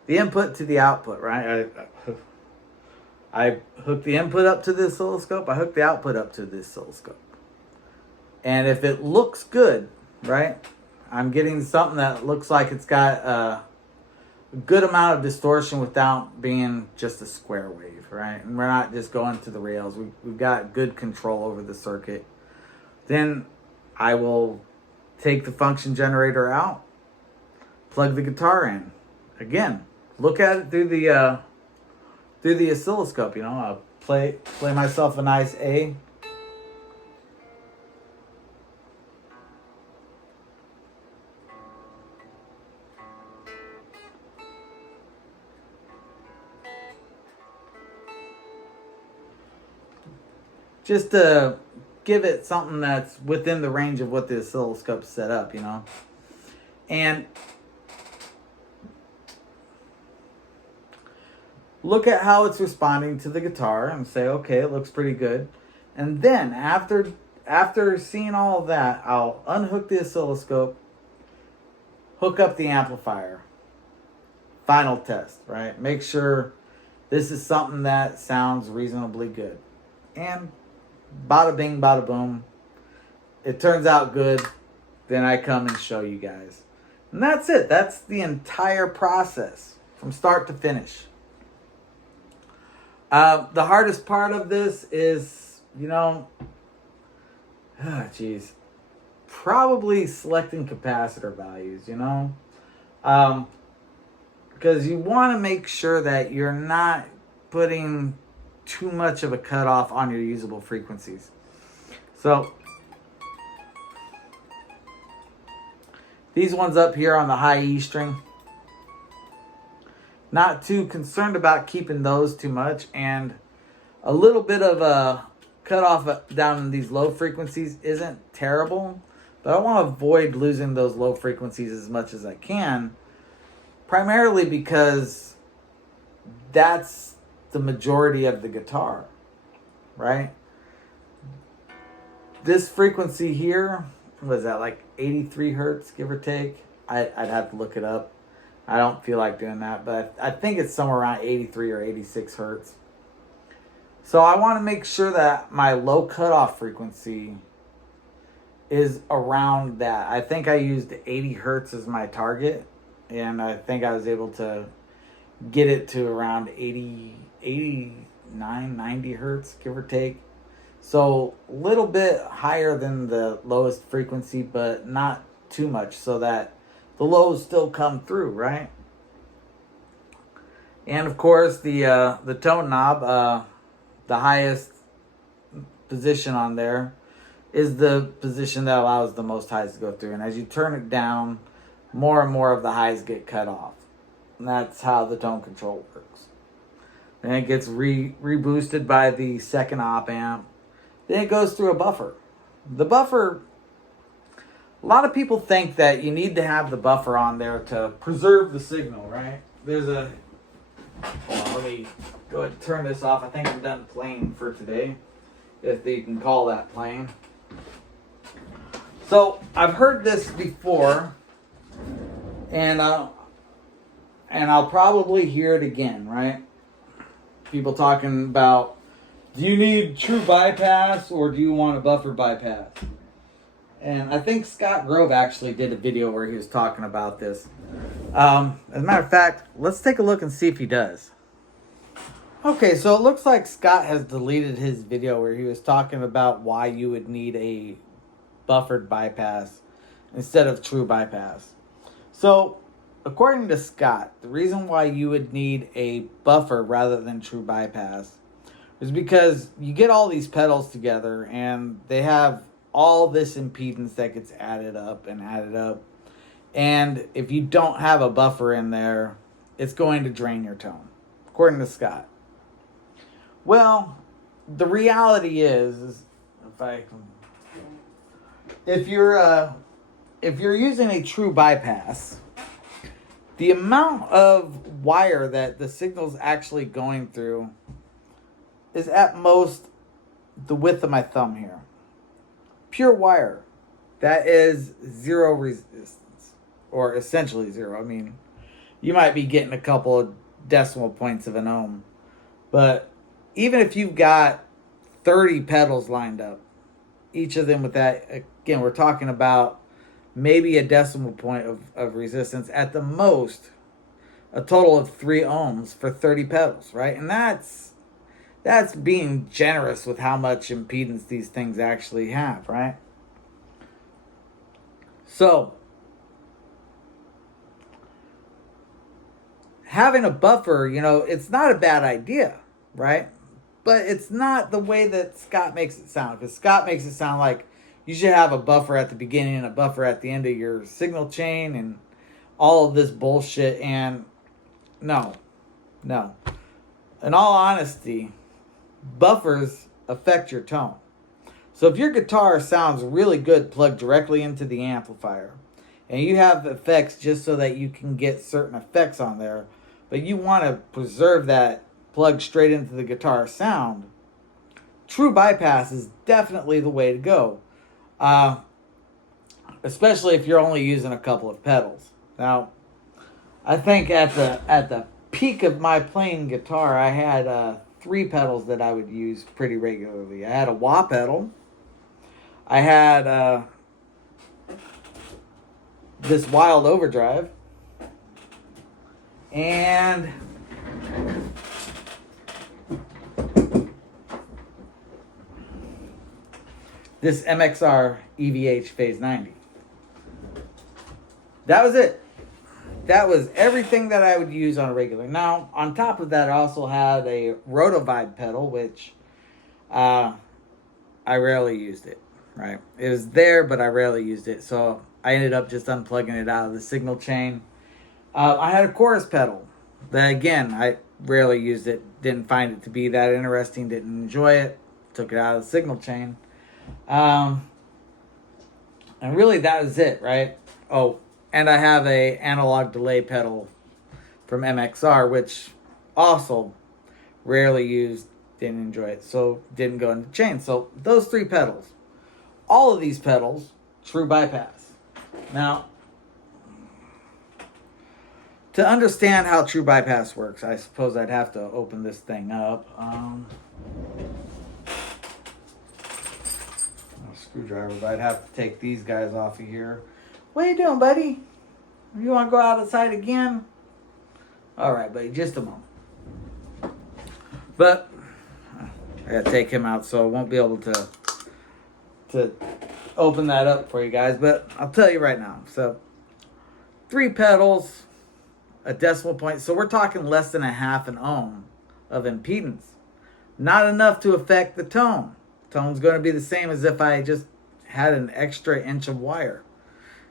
The input to the output, right? I hook the input up to the oscilloscope, I hook the output up to the oscilloscope. And if it looks good, right, I'm getting something that looks like it's got a good amount of distortion without being just a square wave, right? And we're not just going to the rails. We've got good control over the circuit. Then I will take the function generator out, plug the guitar in. Again, look at it through the oscilloscope. I'll play myself a nice A. Just to give it something that's within the range of what the oscilloscope's set up, And look at how it's responding to the guitar and say, okay, it looks pretty good. And then after seeing all of that, I'll unhook the oscilloscope, hook up the amplifier. Final test, right? Make sure this is something that sounds reasonably good. And bada bing, bada boom. It turns out good. Then I come and show you guys. And that's it. That's the entire process from start to finish. The hardest part of this is, probably selecting capacitor values, because you want to make sure that you're not putting too much of a cutoff on your usable frequencies. So these ones up here on the high E string, not too concerned about keeping those too much, and a little bit of a cutoff down in these low frequencies isn't terrible, but I want to avoid losing those low frequencies as much as I can, primarily because that's the majority of the guitar, right? This frequency here, was that like 83 hertz, give or take? I'd have to look it up. I don't feel like doing that, but I think it's somewhere around 83 or 86 hertz. So I want to make sure that my low cutoff frequency is around that. I think I used 80 hertz as my target, and I think I was able to get it to around 89, 90 hertz, give or take. So a little bit higher than the lowest frequency, but not too much, so that the lows still come through, right? And of course, the tone knob, the highest position on there is the position that allows the most highs to go through. And as you turn it down, more and more of the highs get cut off. And that's how the tone control works. Then it gets reboosted by the second op amp. Then it goes through a buffer. The buffer, a lot of people think that you need to have the buffer on there to preserve the signal, right? There's a Hold on, let me go ahead and turn this off. I think I'm done playing for today, if you can call that playing. So I've heard this before, and I'll probably hear it again, right? People talking about, do you need true bypass or do you want a buffer bypass? And I think Scott Grove actually did a video where he was talking about this. As a matter of fact, let's take a look and see if he does. Okay, so it looks like Scott has deleted his video where he was talking about why you would need a buffered bypass instead of true bypass. So, according to Scott, the reason why you would need a buffer rather than true bypass is because you get all these pedals together and they have all this impedance that gets added up and added up. And if you don't have a buffer in there, it's going to drain your tone, according to Scott. Well, the reality is if you're using a true bypass, the amount of wire that the signal's actually going through is at most the width of my thumb here. Pure wire. That is zero resistance, or essentially zero. I mean, you might be getting a couple of decimal points of an ohm, but even if you've got 30 pedals lined up, each of them with that, again, we're talking about maybe a decimal point of resistance, at the most a total of 3 ohms for 30 pedals, right? And that's being generous with how much impedance these things actually have, right? So having a buffer, it's not a bad idea, right? But it's not the way that Scott makes it sound, because Scott makes it sound like you should have a buffer at the beginning and a buffer at the end of your signal chain and all of this bullshit. And no. In all honesty, buffers affect your tone. So if your guitar sounds really good plugged directly into the amplifier, and you have effects just so that you can get certain effects on there, but you want to preserve that plug straight into the guitar sound, true bypass is definitely the way to go. Especially if you're only using a couple of pedals. Now, I think at the peak of my playing guitar, I had 3 pedals that I would use pretty regularly. I had a wah pedal. I had this wild overdrive. And this MXR EVH Phase 90. That was it. That was everything that I would use on a regular. Now, on top of that, I also had a rotovibe pedal, which I rarely used it, right? It was there, but I rarely used it. So I ended up just unplugging it out of the signal chain. I had a chorus pedal that, again, I rarely used it. Didn't find it to be that interesting. Didn't enjoy it. Took it out of the signal chain. And really that was it, right? Oh, and I have a analog delay pedal from MXR, which also rarely used, didn't enjoy it, so didn't go into chain. So those 3 pedals, all of these pedals, true bypass. Now, to understand how true bypass works, I suppose I'd have to open this thing up. Screwdriver, but I'd have to take these guys off of here. What are you doing, buddy? You want to go outside again? All right, buddy, just a moment. But I gotta take him out, so I won't be able to open that up for you guys. But I'll tell you right now. So 3 pedals, a decimal point. So we're talking less than a half an ohm of impedance. Not enough to affect the tone. Tone's going to be the same as if I just had an extra inch of wire.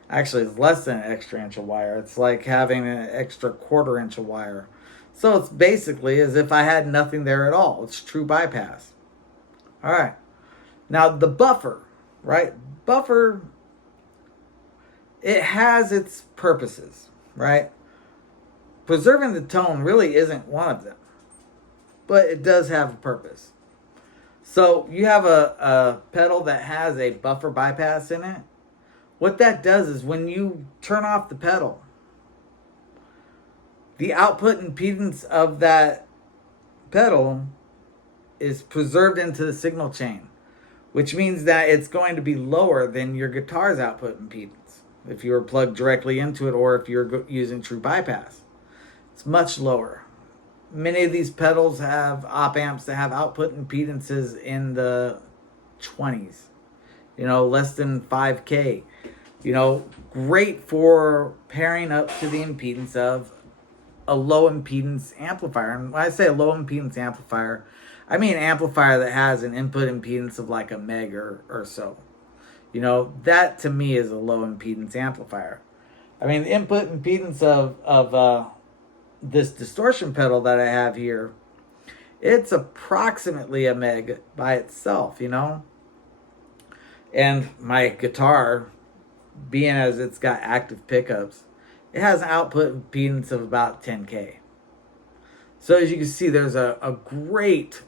Actually, it's less than an extra inch of wire. It's like having an extra quarter inch of wire. So it's basically as if I had nothing there at all. It's true bypass. All right. Now the buffer, right? Buffer, it has its purposes, right? preserving the tone really isn't one of them, but it does have a purpose. So you have a pedal that has a buffer bypass in it. What that does is when you turn off the pedal, the output impedance of that pedal is preserved into the signal chain, which means that it's going to be lower than your guitar's output impedance if you were plugged directly into it, or if you're using true bypass. It's much lower. Many of these pedals have op amps that have output impedances in the 20s, less than 5K. Great for pairing up to the impedance of a low impedance amplifier. And when I say a low impedance amplifier, I mean an amplifier that has an input impedance of like a meg or so. That to me is a low impedance amplifier. I mean, the input impedance of this distortion pedal that I have here, it's approximately a meg by itself, And my guitar, being as it's got active pickups, it has an output impedance of about 10K. So as you can see, there's a great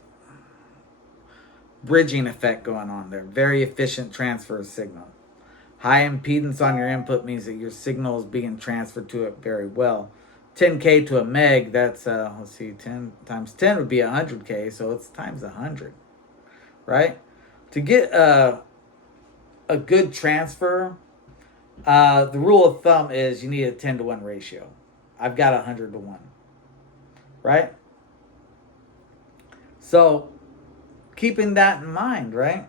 bridging effect going on there. Very efficient transfer of signal. High impedance on your input means that your signal is being transferred to it very well. 10K to a meg, that's, 10 times 10 would be 100K, so it's times 100, right? To get a good transfer, the rule of thumb is you need a 10-to-1 ratio. I've got 100-to-1, right? So, keeping that in mind, right?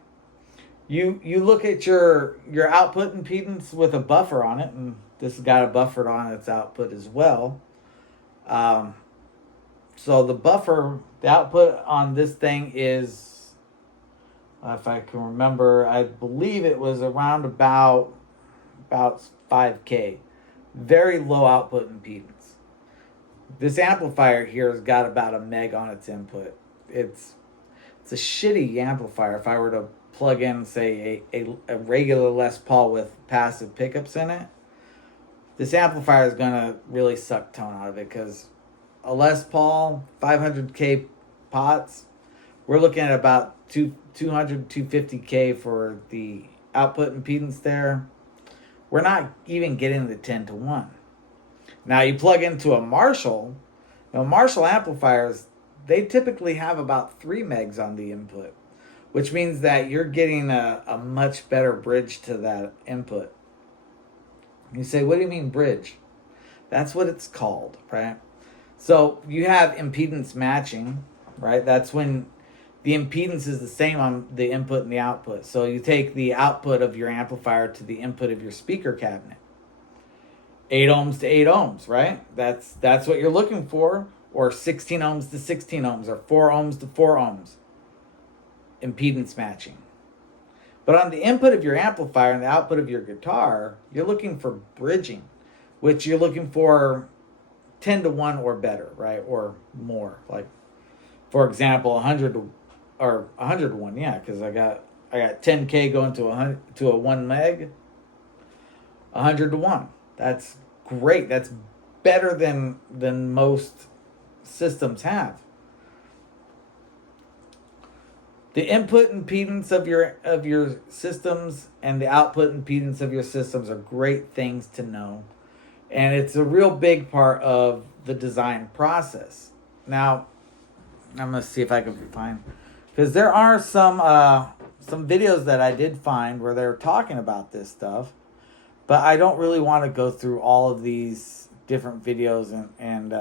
You look at your output impedance with a buffer on it, and this has got a buffer on its output as well. So the output on this thing is, if I can remember, I believe it was around about 5K. Very low output impedance. This amplifier here has got about a meg on its input. It's a shitty amplifier. If I were to plug in, say, a regular Les Paul with passive pickups in it, this amplifier is going to really suck tone out of it, because a Les Paul, 500K pots, we're looking at about 200, 250K for the output impedance there. We're not even getting the 10-to-1. Now, you plug into a Marshall. Marshall amplifiers, they typically have about 3 megs on the input, which means that you're getting a much better bridge to that input. You say, what do you mean bridge? That's what it's called, right? So you have impedance matching, right? That's when the impedance is the same on the input and the output. So you take the output of your amplifier to the input of your speaker cabinet. 8 ohms to 8 ohms, right? That's what you're looking for. Or 16 ohms to 16 ohms, or 4 ohms to 4 ohms. Impedance matching. But on the input of your amplifier and the output of your guitar, you're looking for bridging, which you're looking for 10-to-1 or better, right? Or more. Like, for example, 100-to-1, yeah, because I got 10K going to a 1 meg. 100-to-1. That's great. That's better than most systems have. The input impedance of your systems and the output impedance of your systems are great things to know, and it's a real big part of the design process. Now, I'm gonna see if I can find, because there are some videos that I did find where they're talking about this stuff, but I don't really want to go through all of these different videos and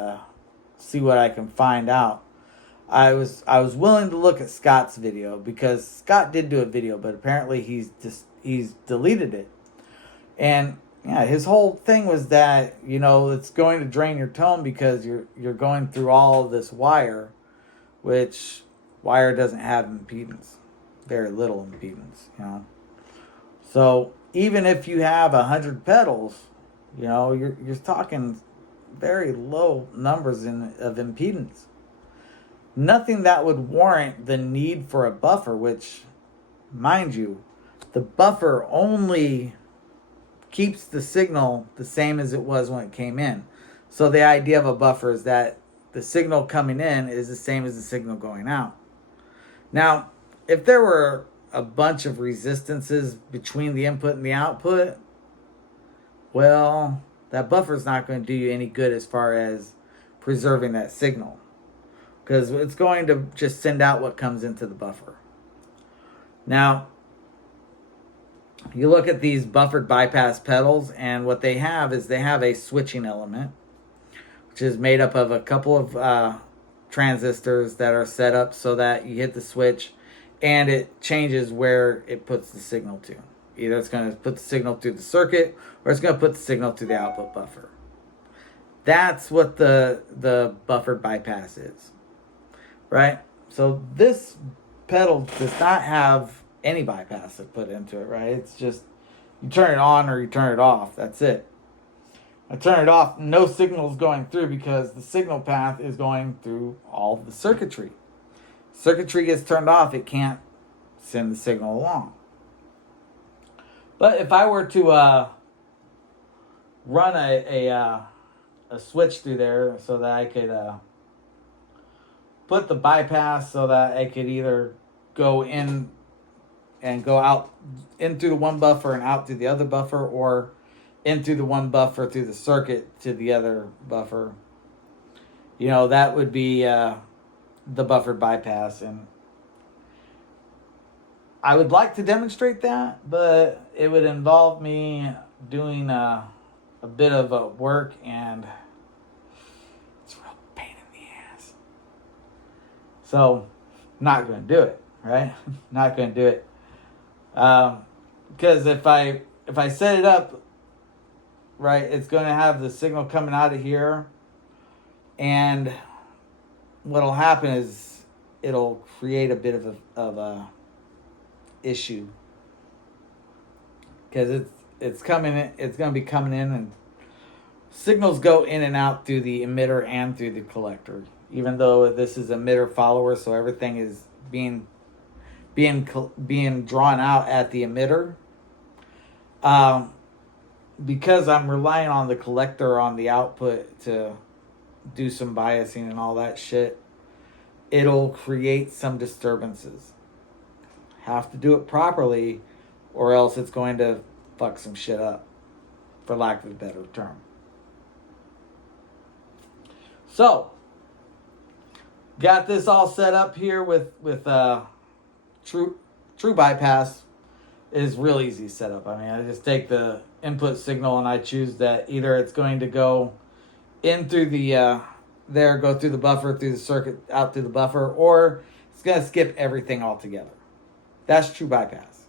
see what I can find out. I was willing to look at Scott's video, because Scott did do a video, but apparently he's deleted it. And yeah, his whole thing was that, it's going to drain your tone because you're going through all of this wire, which wire doesn't have impedance, very little impedance, So even if you have 100 pedals, you're talking very low numbers of impedance. Nothing that would warrant the need for a buffer, which, mind you, the buffer only keeps the signal the same as it was when it came in. So the idea of a buffer is that the signal coming in is the same as the signal going out. Now, if there were a bunch of resistances between the input and the output, well, that buffer is not going to do you any good as far as preserving that signal, because it's going to just send out what comes into the buffer. Now, you look at these buffered bypass pedals, and what they have is they have a switching element, which is made up of a couple of transistors that are set up so that you hit the switch and it changes where it puts the signal to. Either it's going to put the signal through the circuit or it's going to put the signal to the output buffer. That's what the buffered bypass is, right? So this pedal does not have any bypass put into it, right? It's just you turn it on or you turn it off. That's it. I turn it off, no signal is going through because the signal path is going through all of the circuitry. Circuitry gets turned off, it can't send the signal along. But if I were to run a switch through there so that I could put the bypass so that I could either go in and go out in through the one buffer and out through the other buffer, or in through the one buffer through the circuit to the other buffer, that would be the buffered bypass. And I would like to demonstrate that, but it would involve me doing a bit of work, and it's a real pain in the ass. So, not going to do it, right? Not going to do it. Because if I set it up right, it's going to have the signal coming out of here, and what'll happen is it'll create a bit of a issue, because it's coming in, it's going to be coming in, and signals go in and out through the emitter and through the collector, even though this is emitter follower, so everything is being drawn out at the emitter. Because I'm relying on the collector on the output to do some biasing and all that shit, it'll create some disturbances. Have to do it properly, or else it's going to fuck some shit up, for lack of a better term. So, got this all set up here with true bypass. Is real easy setup. I mean, I just take the input signal and I choose that either it's going to go in through the go through the buffer, through the circuit, out through the buffer, or it's going to skip everything altogether. That's true bypass.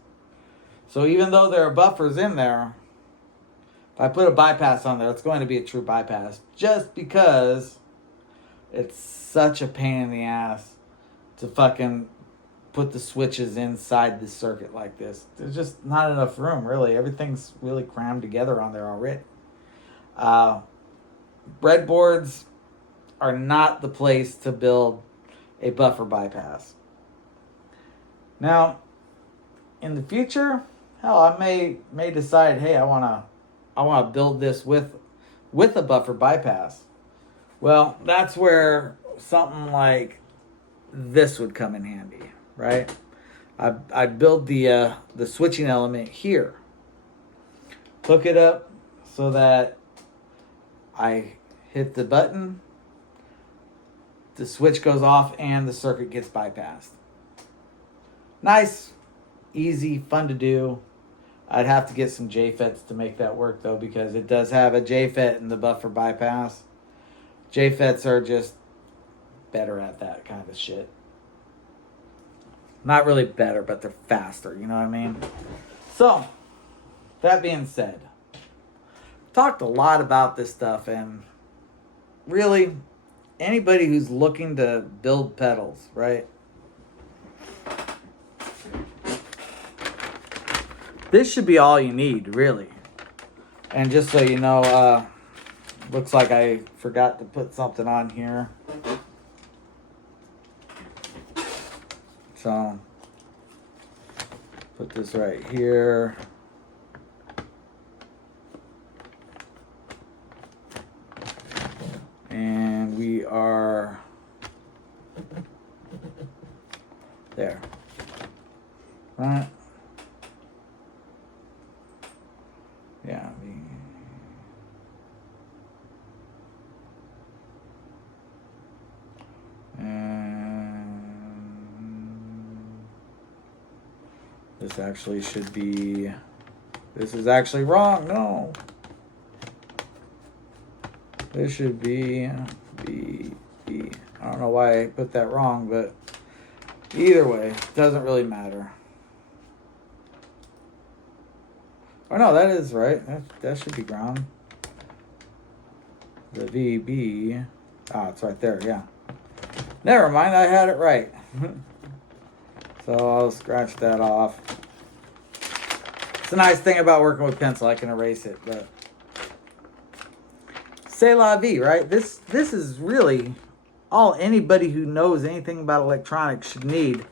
So even though there are buffers in there, if I put a bypass on there, it's going to be a true bypass, just because it's such a pain in the ass to fucking put the switches inside the circuit like this. There's just not enough room, really. Everything's really crammed together on there already. Breadboards are not the place to build a buffer bypass. Now, in the future, hell, I may decide, hey, I wanna build this with a buffer bypass. Well, that's where something like this would come in handy. Right, I build the switching element here, hook it up so that I hit the button, the switch goes off, and the circuit gets bypassed. Nice, easy, fun to do. I'd have to get some JFETs to make that work, though, because it does have a JFET in the buffer bypass. JFETs are just better at that kind of shit. Not really better, but they're faster, you know what I mean? So, that being said, talked a lot about this stuff, and really, anybody who's looking to build pedals, right? This should be all you need, really. And just so you know, looks like I forgot to put something on here. So, put this right here. This actually should be... This is actually wrong. No. This should be B, B. I don't know why I put that wrong, but either way, it doesn't really matter. Oh no, that is right. That should be ground. The VB. Ah, it's right there, yeah. Never mind, I had it right. So I'll scratch that off. It's a nice thing about working with pencil. I can erase it, but... C'est la vie, right? This is really all anybody who knows anything about electronics should need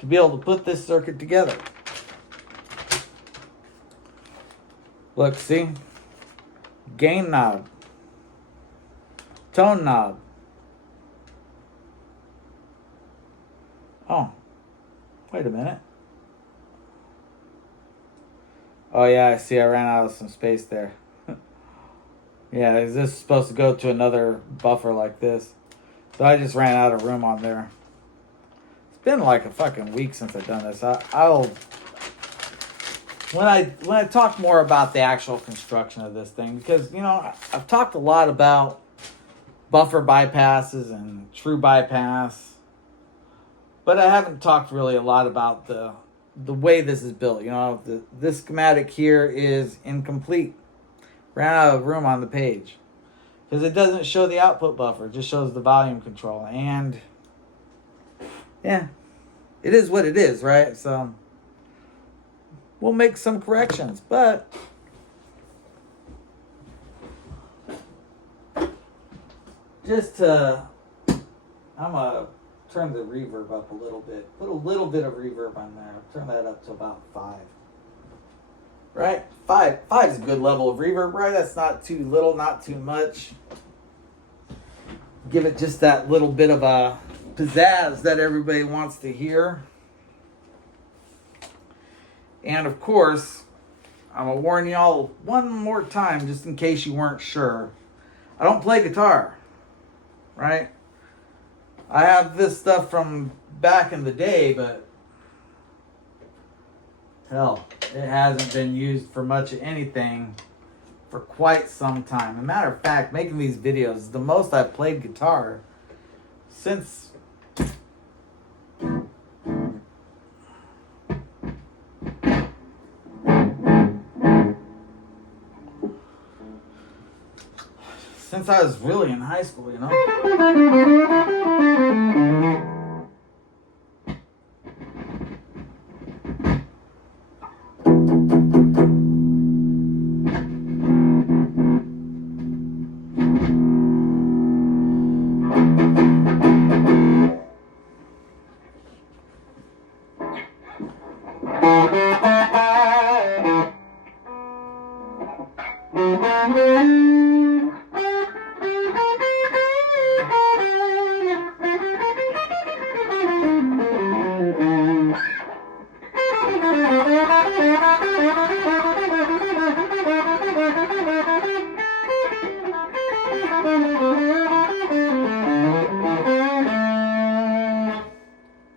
to be able to put this circuit together. Look, see? Gain knob. Tone knob. Oh. Wait a minute. Oh yeah, I see I ran out of some space there. Yeah, is this supposed to go to another buffer like this? So I just ran out of room on there. It's been like a fucking week since I've done this. I'll when I talk more about the actual construction of this thing, because you know I've talked a lot about buffer bypasses and true bypass, but I haven't talked really a lot about the way this is built. You know, this schematic here is incomplete. Ran out of room on the page because it doesn't show the output buffer. It just shows the volume control. And yeah, it is what it is, right? So we'll make some corrections, but just to, I'm gonna turn the reverb up a little bit. Put a little bit of reverb on there. Turn that up to about 5. Right? 5 is a good level of reverb, right? That's not too little, not too much. Give it just that little bit of a pizzazz that everybody wants to hear. And of course, I'm going to warn y'all one more time, just in case you weren't sure. I don't play guitar, right? I have this stuff from back in the day, but hell, it hasn't been used for much of anything for quite some time. As a matter of fact, making these videos is the most I've played guitar since I was really in high school, you know?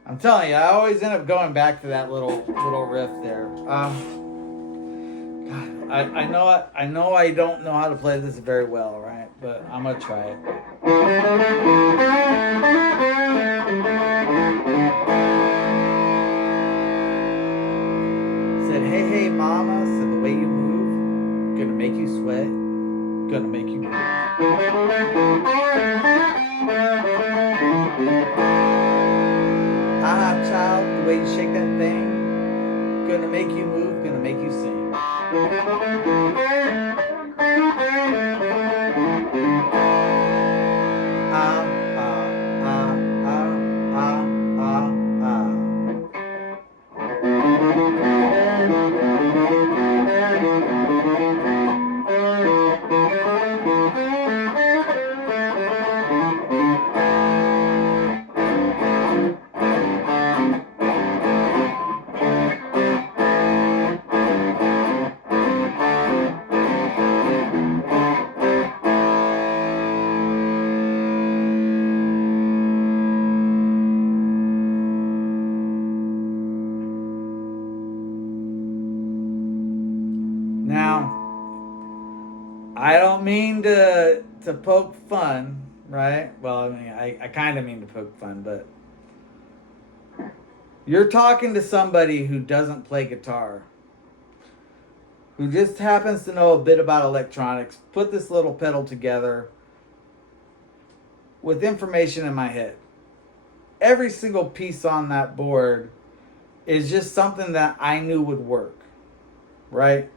I'm telling you, I always end up going back to that little riff there. God, I know I don't know how to play this very well, right? But I'm gonna try it. Said, hey, mama. Said the way you move, gonna make you sweat, gonna make you move. Child, the way you shake that thing, gonna make you move, gonna make you sing. Now, I don't mean to poke fun, right? Well, I mean, I kind of mean to poke fun, but you're talking to somebody who doesn't play guitar, who just happens to know a bit about electronics, put this little pedal together with information in my head. Every single piece on that board is just something that I knew would work, right?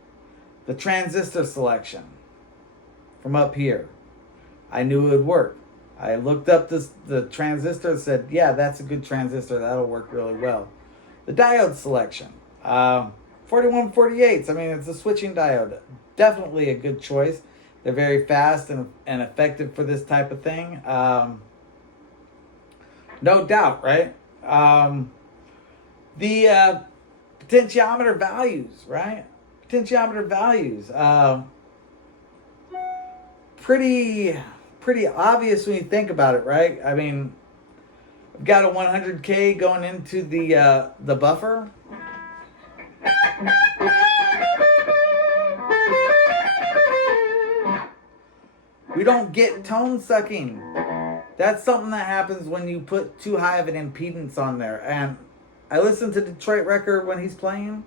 The transistor selection from up here, I knew it would work. I looked up the transistor and said, yeah, that's a good transistor. That'll work really well. The diode selection, 4148s. I mean, it's a switching diode. Definitely a good choice. They're very fast and effective for this type of thing. No doubt, right? The potentiometer values, right? Potentiometer values. Pretty obvious when you think about it, right? I mean, I've got a 100K going into the buffer. We don't get tone sucking. That's something that happens when you put too high of an impedance on there. And I listen to Detroit Record when he's playing.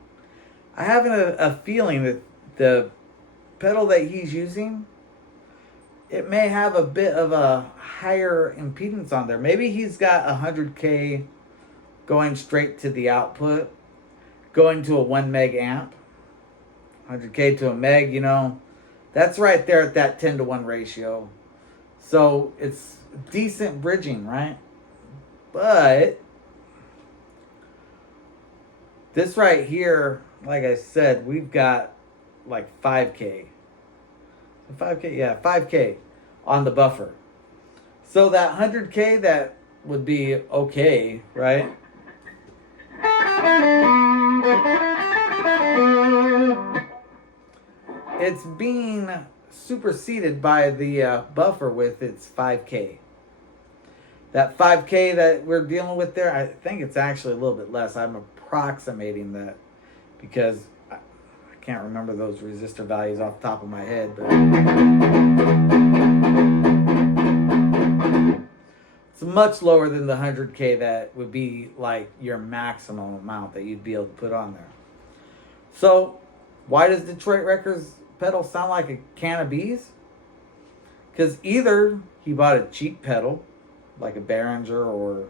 I have a feeling that the pedal that he's using, it may have a bit of a higher impedance on there. Maybe he's got 100K going straight to the output, going to a 1 meg amp. 100K to a meg, you know, that's right there at that 10-to-1 ratio. So it's decent bridging, right? But this right here, like I said, we've got like 5K. 5K, yeah, 5K on the buffer. So that 100K, that would be okay, right? It's being superseded by the buffer with its 5K. That 5K that we're dealing with there, I think it's actually a little bit less. I'm approximating that because I can't remember those resistor values off the top of my head, but it's much lower than the 100K that would be like your maximum amount that you'd be able to put on there. So why does Detroit Records pedal sound like a can of bees? Because either he bought a cheap pedal like a Behringer or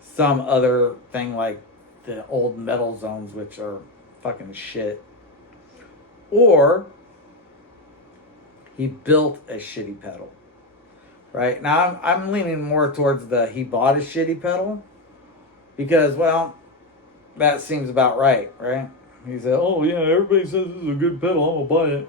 some other thing like the old Metal Zones, which are fucking shit, or he built a shitty pedal. Right now, I'm leaning more towards he bought a shitty pedal because, well, that seems about right, right? He said, "Oh yeah, everybody says this is a good pedal. I'm gonna buy it."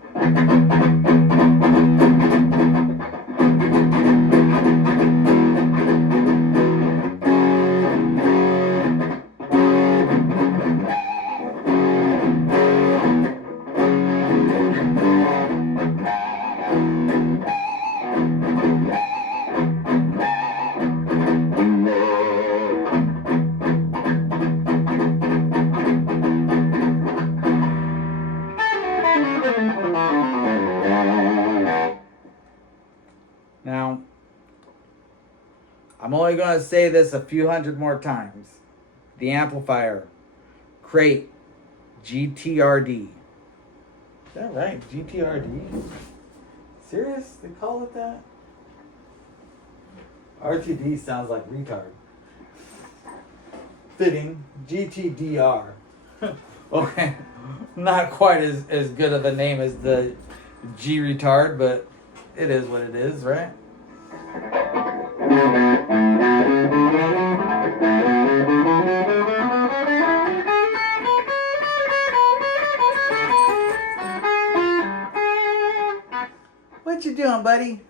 Now, I'm only going to say this a few hundred more times. The amplifier, Crate GTRD. Is that right? GTRD? Serious? They call it that? RTD sounds like retard. Fitting. GTDR. Okay. Not quite as good of a name as the G retard, but it is what it is, right? What you doing, buddy?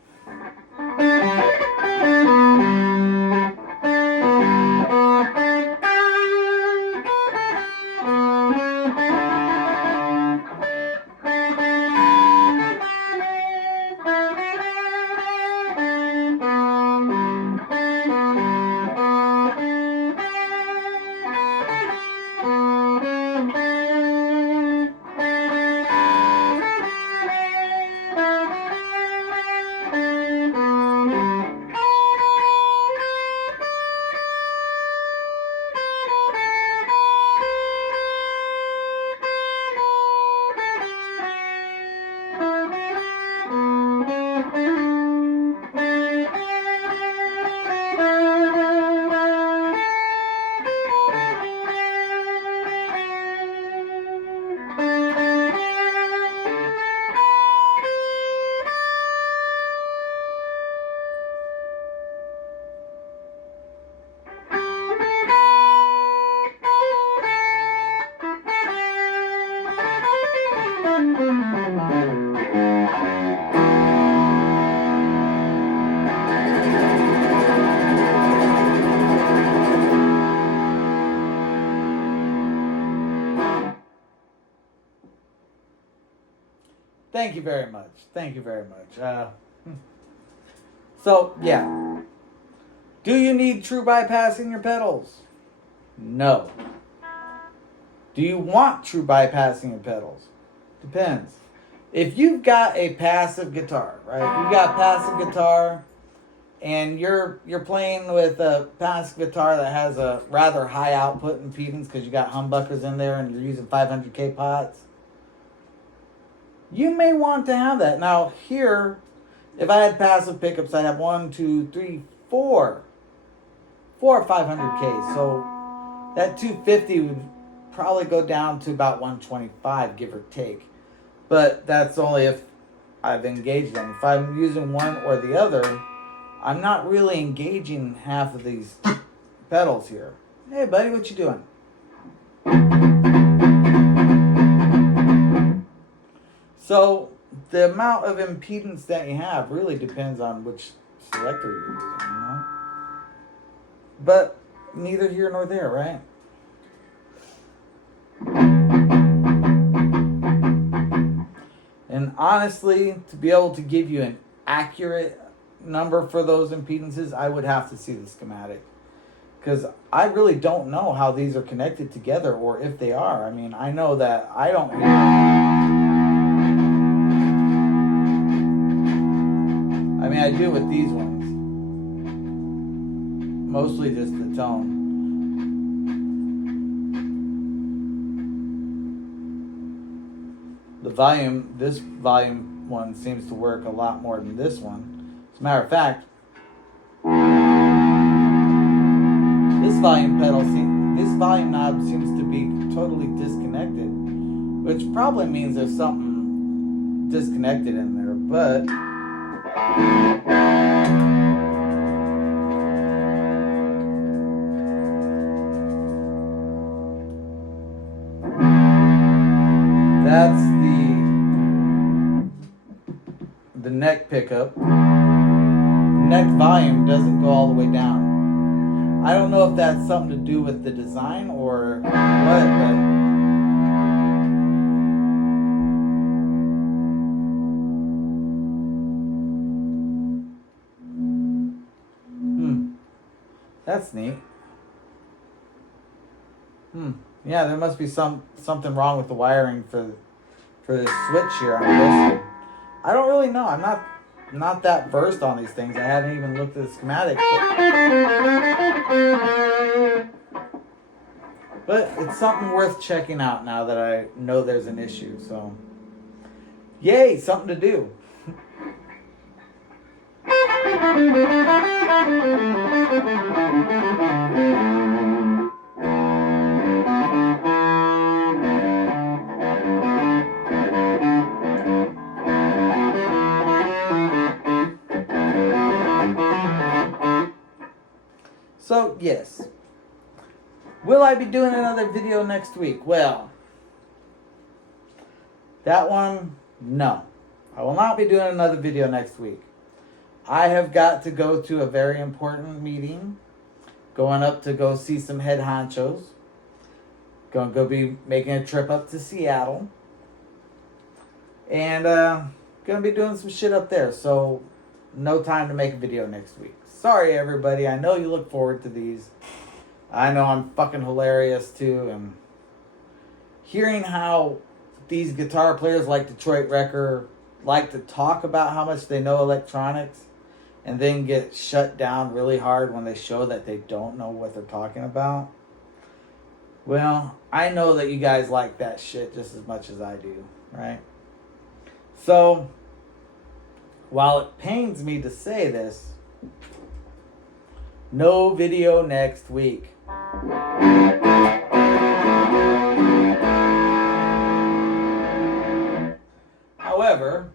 Thank you very much. Thank you very much. So, yeah. Do you need true bypass in your pedals? No. Do you want true bypass in your pedals? Depends. If you've got a passive guitar, right? You've got a passive guitar and you're playing with a passive guitar that has a rather high output impedance because you got humbuckers in there and you're using 500K pots, you may want to have that. Now here, if I had passive pickups, I'd have 1, 2, 3, 4 500K. So that 250 would probably go down to about 125, give or take. But that's only if I've engaged them. If I'm using one or the other, I'm not really engaging half of these pedals here. Hey buddy, what you doing? So the amount of impedance that you have really depends on which selector you're using, you know? But neither here nor there, right? And honestly, to be able to give you an accurate number for those impedances, I would have to see the schematic. Because I really don't know how these are connected together or if they are. I mean, I know that I don't... I mean, I do with these ones. Mostly just the tone. The volume, this volume one seems to work a lot more than this one. As a matter of fact, this volume pedal, this volume knob seems to be totally disconnected, which probably means there's something disconnected in there, but that's the neck pickup. Neck volume doesn't go all the way down. I don't know if that's something to do with the design or what, but that's neat. Yeah, there must be something wrong with the wiring for this switch here, I'm guessing. I don't really know. I'm not that versed on these things. I haven't even looked at the schematic. But it's something worth checking out now that I know there's an issue. So, yay, something to do. So, yes. Will I be doing another video next week? Well, that one, no. I will not be doing another video next week. I have got to go to a very important meeting. Going up to go see some head honchos. Going to go be making a trip up to Seattle. And going to be doing some shit up there. So, no time to make a video next week. Sorry, everybody. I know you look forward to these. I know I'm fucking hilarious, too. And hearing how these guitar players like Detroit Wrecker like to talk about how much they know electronics and then get shut down really hard when they show that they don't know what they're talking about. Well, I know that you guys like that shit just as much as I do, right? So, while it pains me to say this, no video next week. However,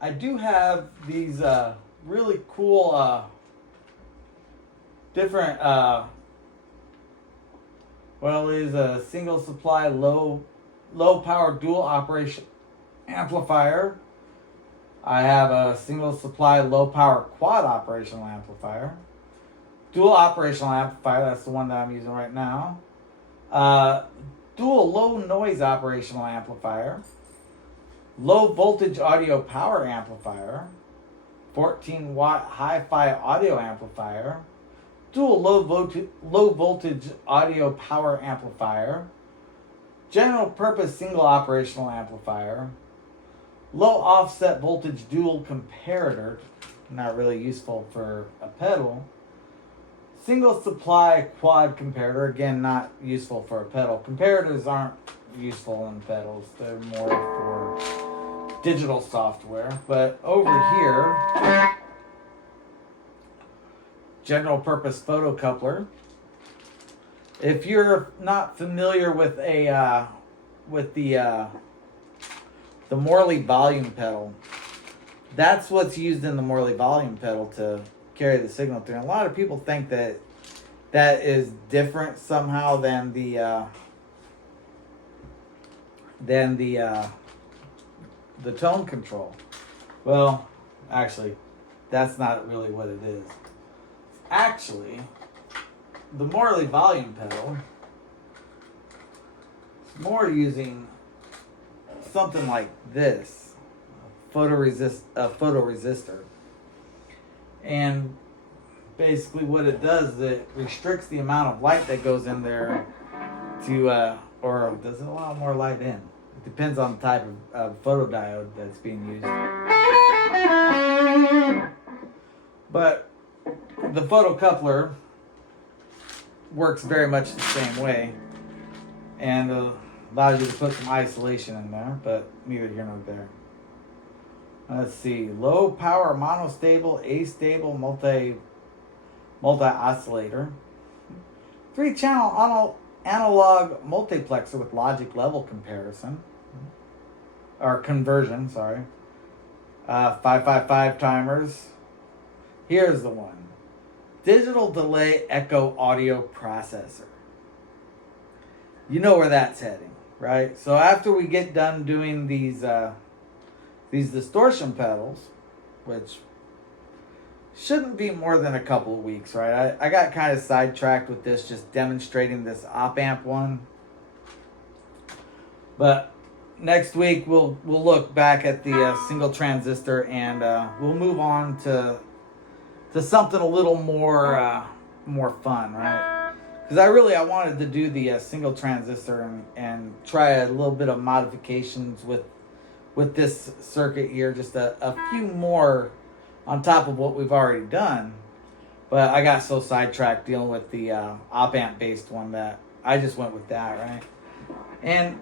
I do have these really cool different these single supply low low power dual operation amplifier. I have a single supply low power quad operational amplifier. Dual operational amplifier, that's the one that I'm using right now. Dual low noise operational amplifier. Low voltage audio power amplifier. 14 watt hi-fi audio amplifier. Dual low voltage audio power amplifier. General purpose single operational amplifier. Low offset voltage dual comparator, not really useful for a pedal. Single supply quad comparator, again not useful for a pedal. Comparators aren't useful in pedals, they're more for digital software. But over here, general purpose photocoupler. If you're not familiar with the Morley volume pedal, that's what's used in the Morley volume pedal to carry the signal through. And a lot of people think that that is different somehow than the tone control. Well, actually, that's not really what it is. Actually, the Morley volume pedal is more using something like this, a photoresistor. And basically what it does is it restricts the amount of light that goes in there to, or does it allow more light in? It depends on the type of photodiode that's being used. But the photocoupler works very much the same way and allows you to put some isolation in there, but neither here nor there. Let's see, low power monostable, astable, multi-oscillator. 3-channel analog multiplexer with logic level comparison. Or conversion, sorry. 555 timers. Here's the one. Digital delay echo audio processor. You know where that's heading, right? So after we get done doing these distortion pedals, which shouldn't be more than a couple of weeks, right? I got kind of sidetracked with this, just demonstrating this op amp one. But next week we'll look back at the single transistor, and we'll move on to something a little more fun, right? Because I wanted to do the single transistor and try a little bit of modifications with this circuit here, just a few more on top of what we've already done. But I got so sidetracked dealing with the op amp based one that I just went with that, right? And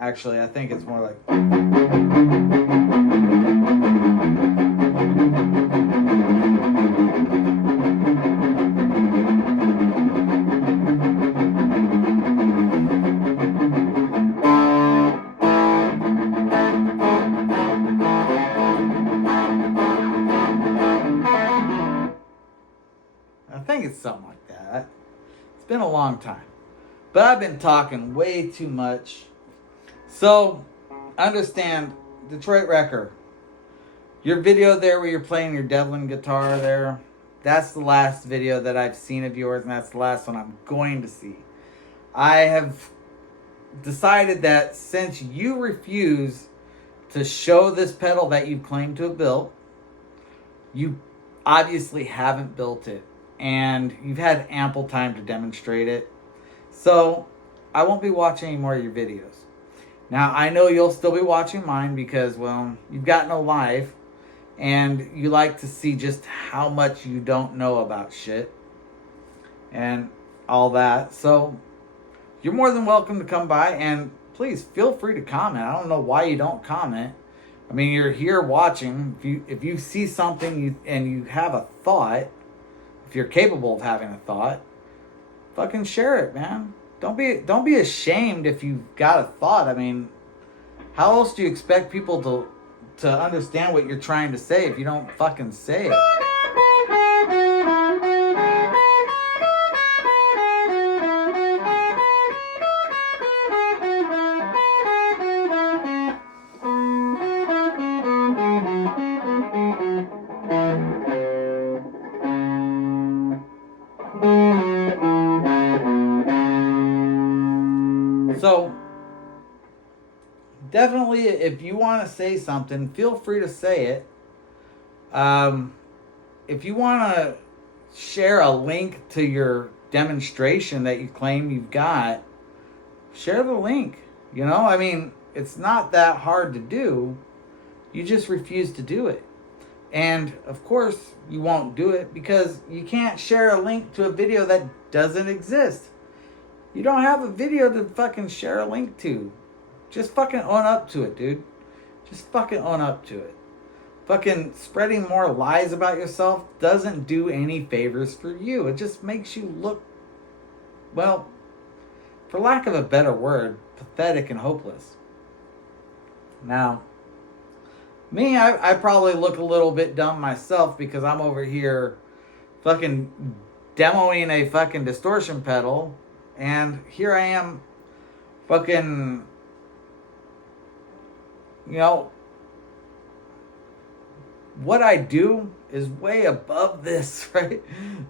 actually, I think it's more like. I think it's something like that. It's been a long time. But I've been talking way too much. So, understand, Detroit Wrecker, your video there where you're playing your Devlin guitar there, that's the last video that I've seen of yours, and that's the last one I'm going to see. I have decided that since you refuse to show this pedal that you claim to have built, you obviously haven't built it, and you've had ample time to demonstrate it. So, I won't be watching any more of your videos. Now, I know you'll still be watching mine because, well, you've got no life, and you like to see just how much you don't know about shit and all that. So, you're more than welcome to come by, and please feel free to comment. I don't know why you don't comment. I mean, you're here watching. If you see something and you have a thought, if you're capable of having a thought, fucking share it, man. Don't be ashamed if you've got a thought. I mean, how else do you expect people to understand what you're trying to say if you don't fucking say it? So, definitely, if you want to say something, feel free to say it. If you want to share a link to your demonstration that you claim you've got, share the link. You know, I mean, it's not that hard to do. You just refuse to do it. And of course, you won't do it because you can't share a link to a video that doesn't exist. You don't have a video to fucking share a link to. Just fucking own up to it, dude. Just fucking own up to it. Fucking spreading more lies about yourself doesn't do any favors for you. It just makes you look, well, for lack of a better word, pathetic and hopeless. Now, me, I probably look a little bit dumb myself because I'm over here fucking demoing a fucking distortion pedal, and here I am fucking, you know, what I do is way above this, right?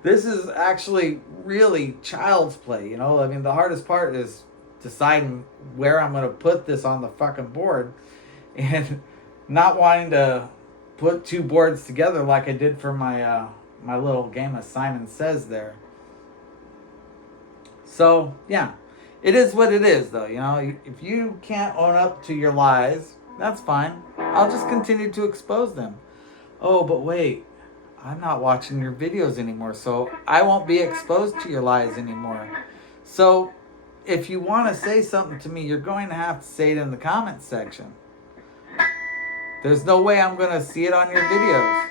This is actually really child's play, you know? I mean, the hardest part is deciding where I'm going to put this on the fucking board and not wanting to put two boards together like I did for my my little game of Simon Says there. So, yeah. It is what it is, though, you know? If you can't own up to your lies, that's fine. I'll just continue to expose them. Oh, but wait, I'm not watching your videos anymore, so I won't be exposed to your lies anymore. So, if you want to say something to me, you're going to have to say it in the comments section. There's no way I'm going to see it on your videos.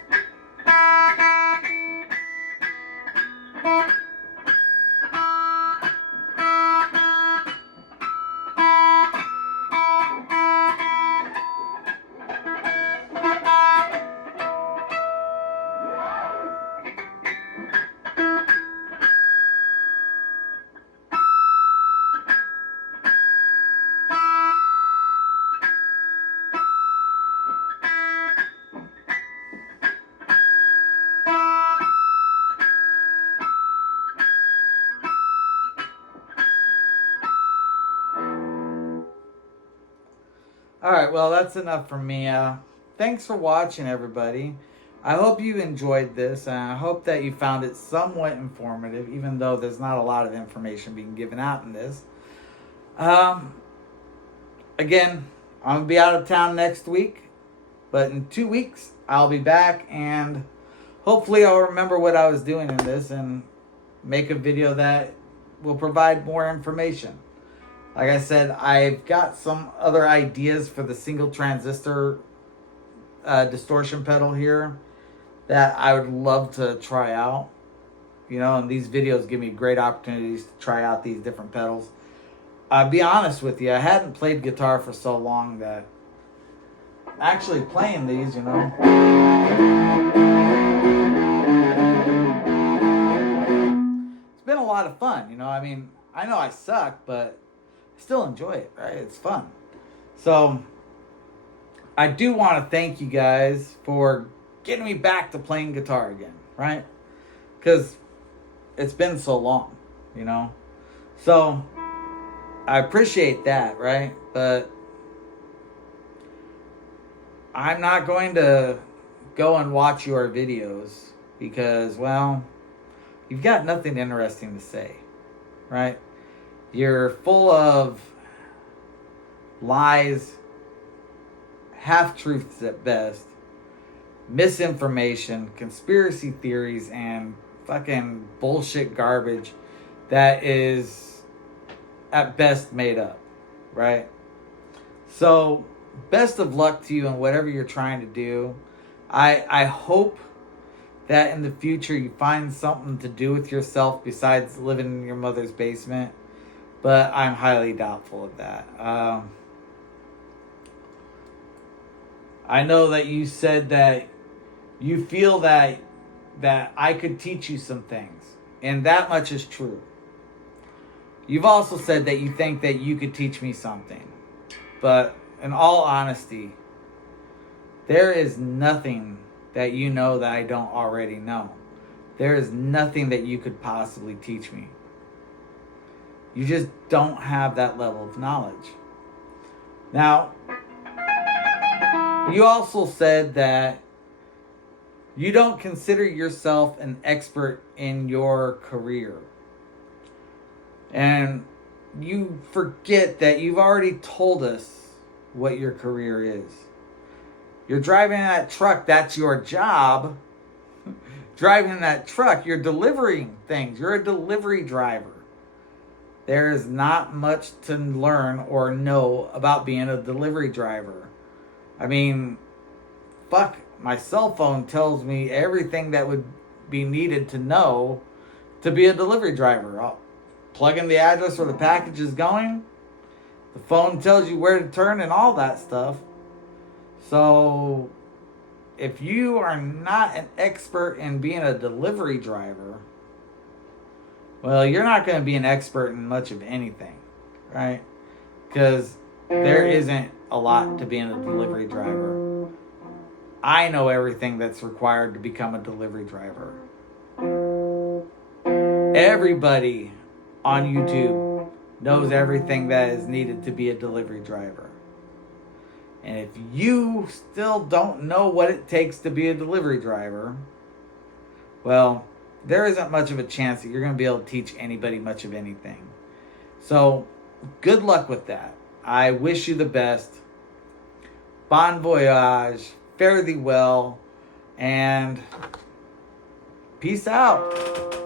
Alright, well, that's enough from me. Thanks for watching, everybody. I hope you enjoyed this, and I hope that you found it somewhat informative, even though there's not a lot of information being given out in this. Again, I'm going to be out of town next week, but in 2 weeks, I'll be back, and hopefully I'll remember what I was doing in this and make a video that will provide more information. Like I said, I've got some other ideas for the single transistor distortion pedal here that I would love to try out. You know, and these videos give me great opportunities to try out these different pedals. I'll be honest with you, I hadn't played guitar for so long that actually playing these, you know, it's been a lot of fun, you know. I mean, I know I suck, but still enjoy it, right? It's fun. So I do want to thank you guys for getting me back to playing guitar again, right? Because it's been so long, you know. So I appreciate that, right? But I'm not going to go and watch your videos because, well, you've got nothing interesting to say, right? You're full of lies, half-truths at best, misinformation, conspiracy theories, and fucking bullshit garbage that is at best made up, right? So, best of luck to you in whatever you're trying to do. I hope that in the future you find something to do with yourself besides living in your mother's basement. But I'm highly doubtful of that. I know that you said that you feel that I could teach you some things. And that much is true. You've also said that you think that you could teach me something. But in all honesty, there is nothing that you know that I don't already know. There is nothing that you could possibly teach me. You just don't have that level of knowledge. Now, you also said that you don't consider yourself an expert in your career. And you forget that you've already told us what your career is. You're driving that truck, that's your job. Driving that truck, you're delivering things. You're a delivery driver. There is not much to learn or know about being a delivery driver. I mean, fuck, my cell phone tells me everything that would be needed to know to be a delivery driver. I'll plug in the address where the package is going. The phone tells you where to turn and all that stuff. So, if you are not an expert in being a delivery driver, well, you're not going to be an expert in much of anything, right? Because there isn't a lot to being a delivery driver. I know everything that's required to become a delivery driver. Everybody on YouTube knows everything that is needed to be a delivery driver. And if you still don't know what it takes to be a delivery driver, well, there isn't much of a chance that you're going to be able to teach anybody much of anything. So, good luck with that. I wish you the best. Bon voyage. Fare thee well. And peace out.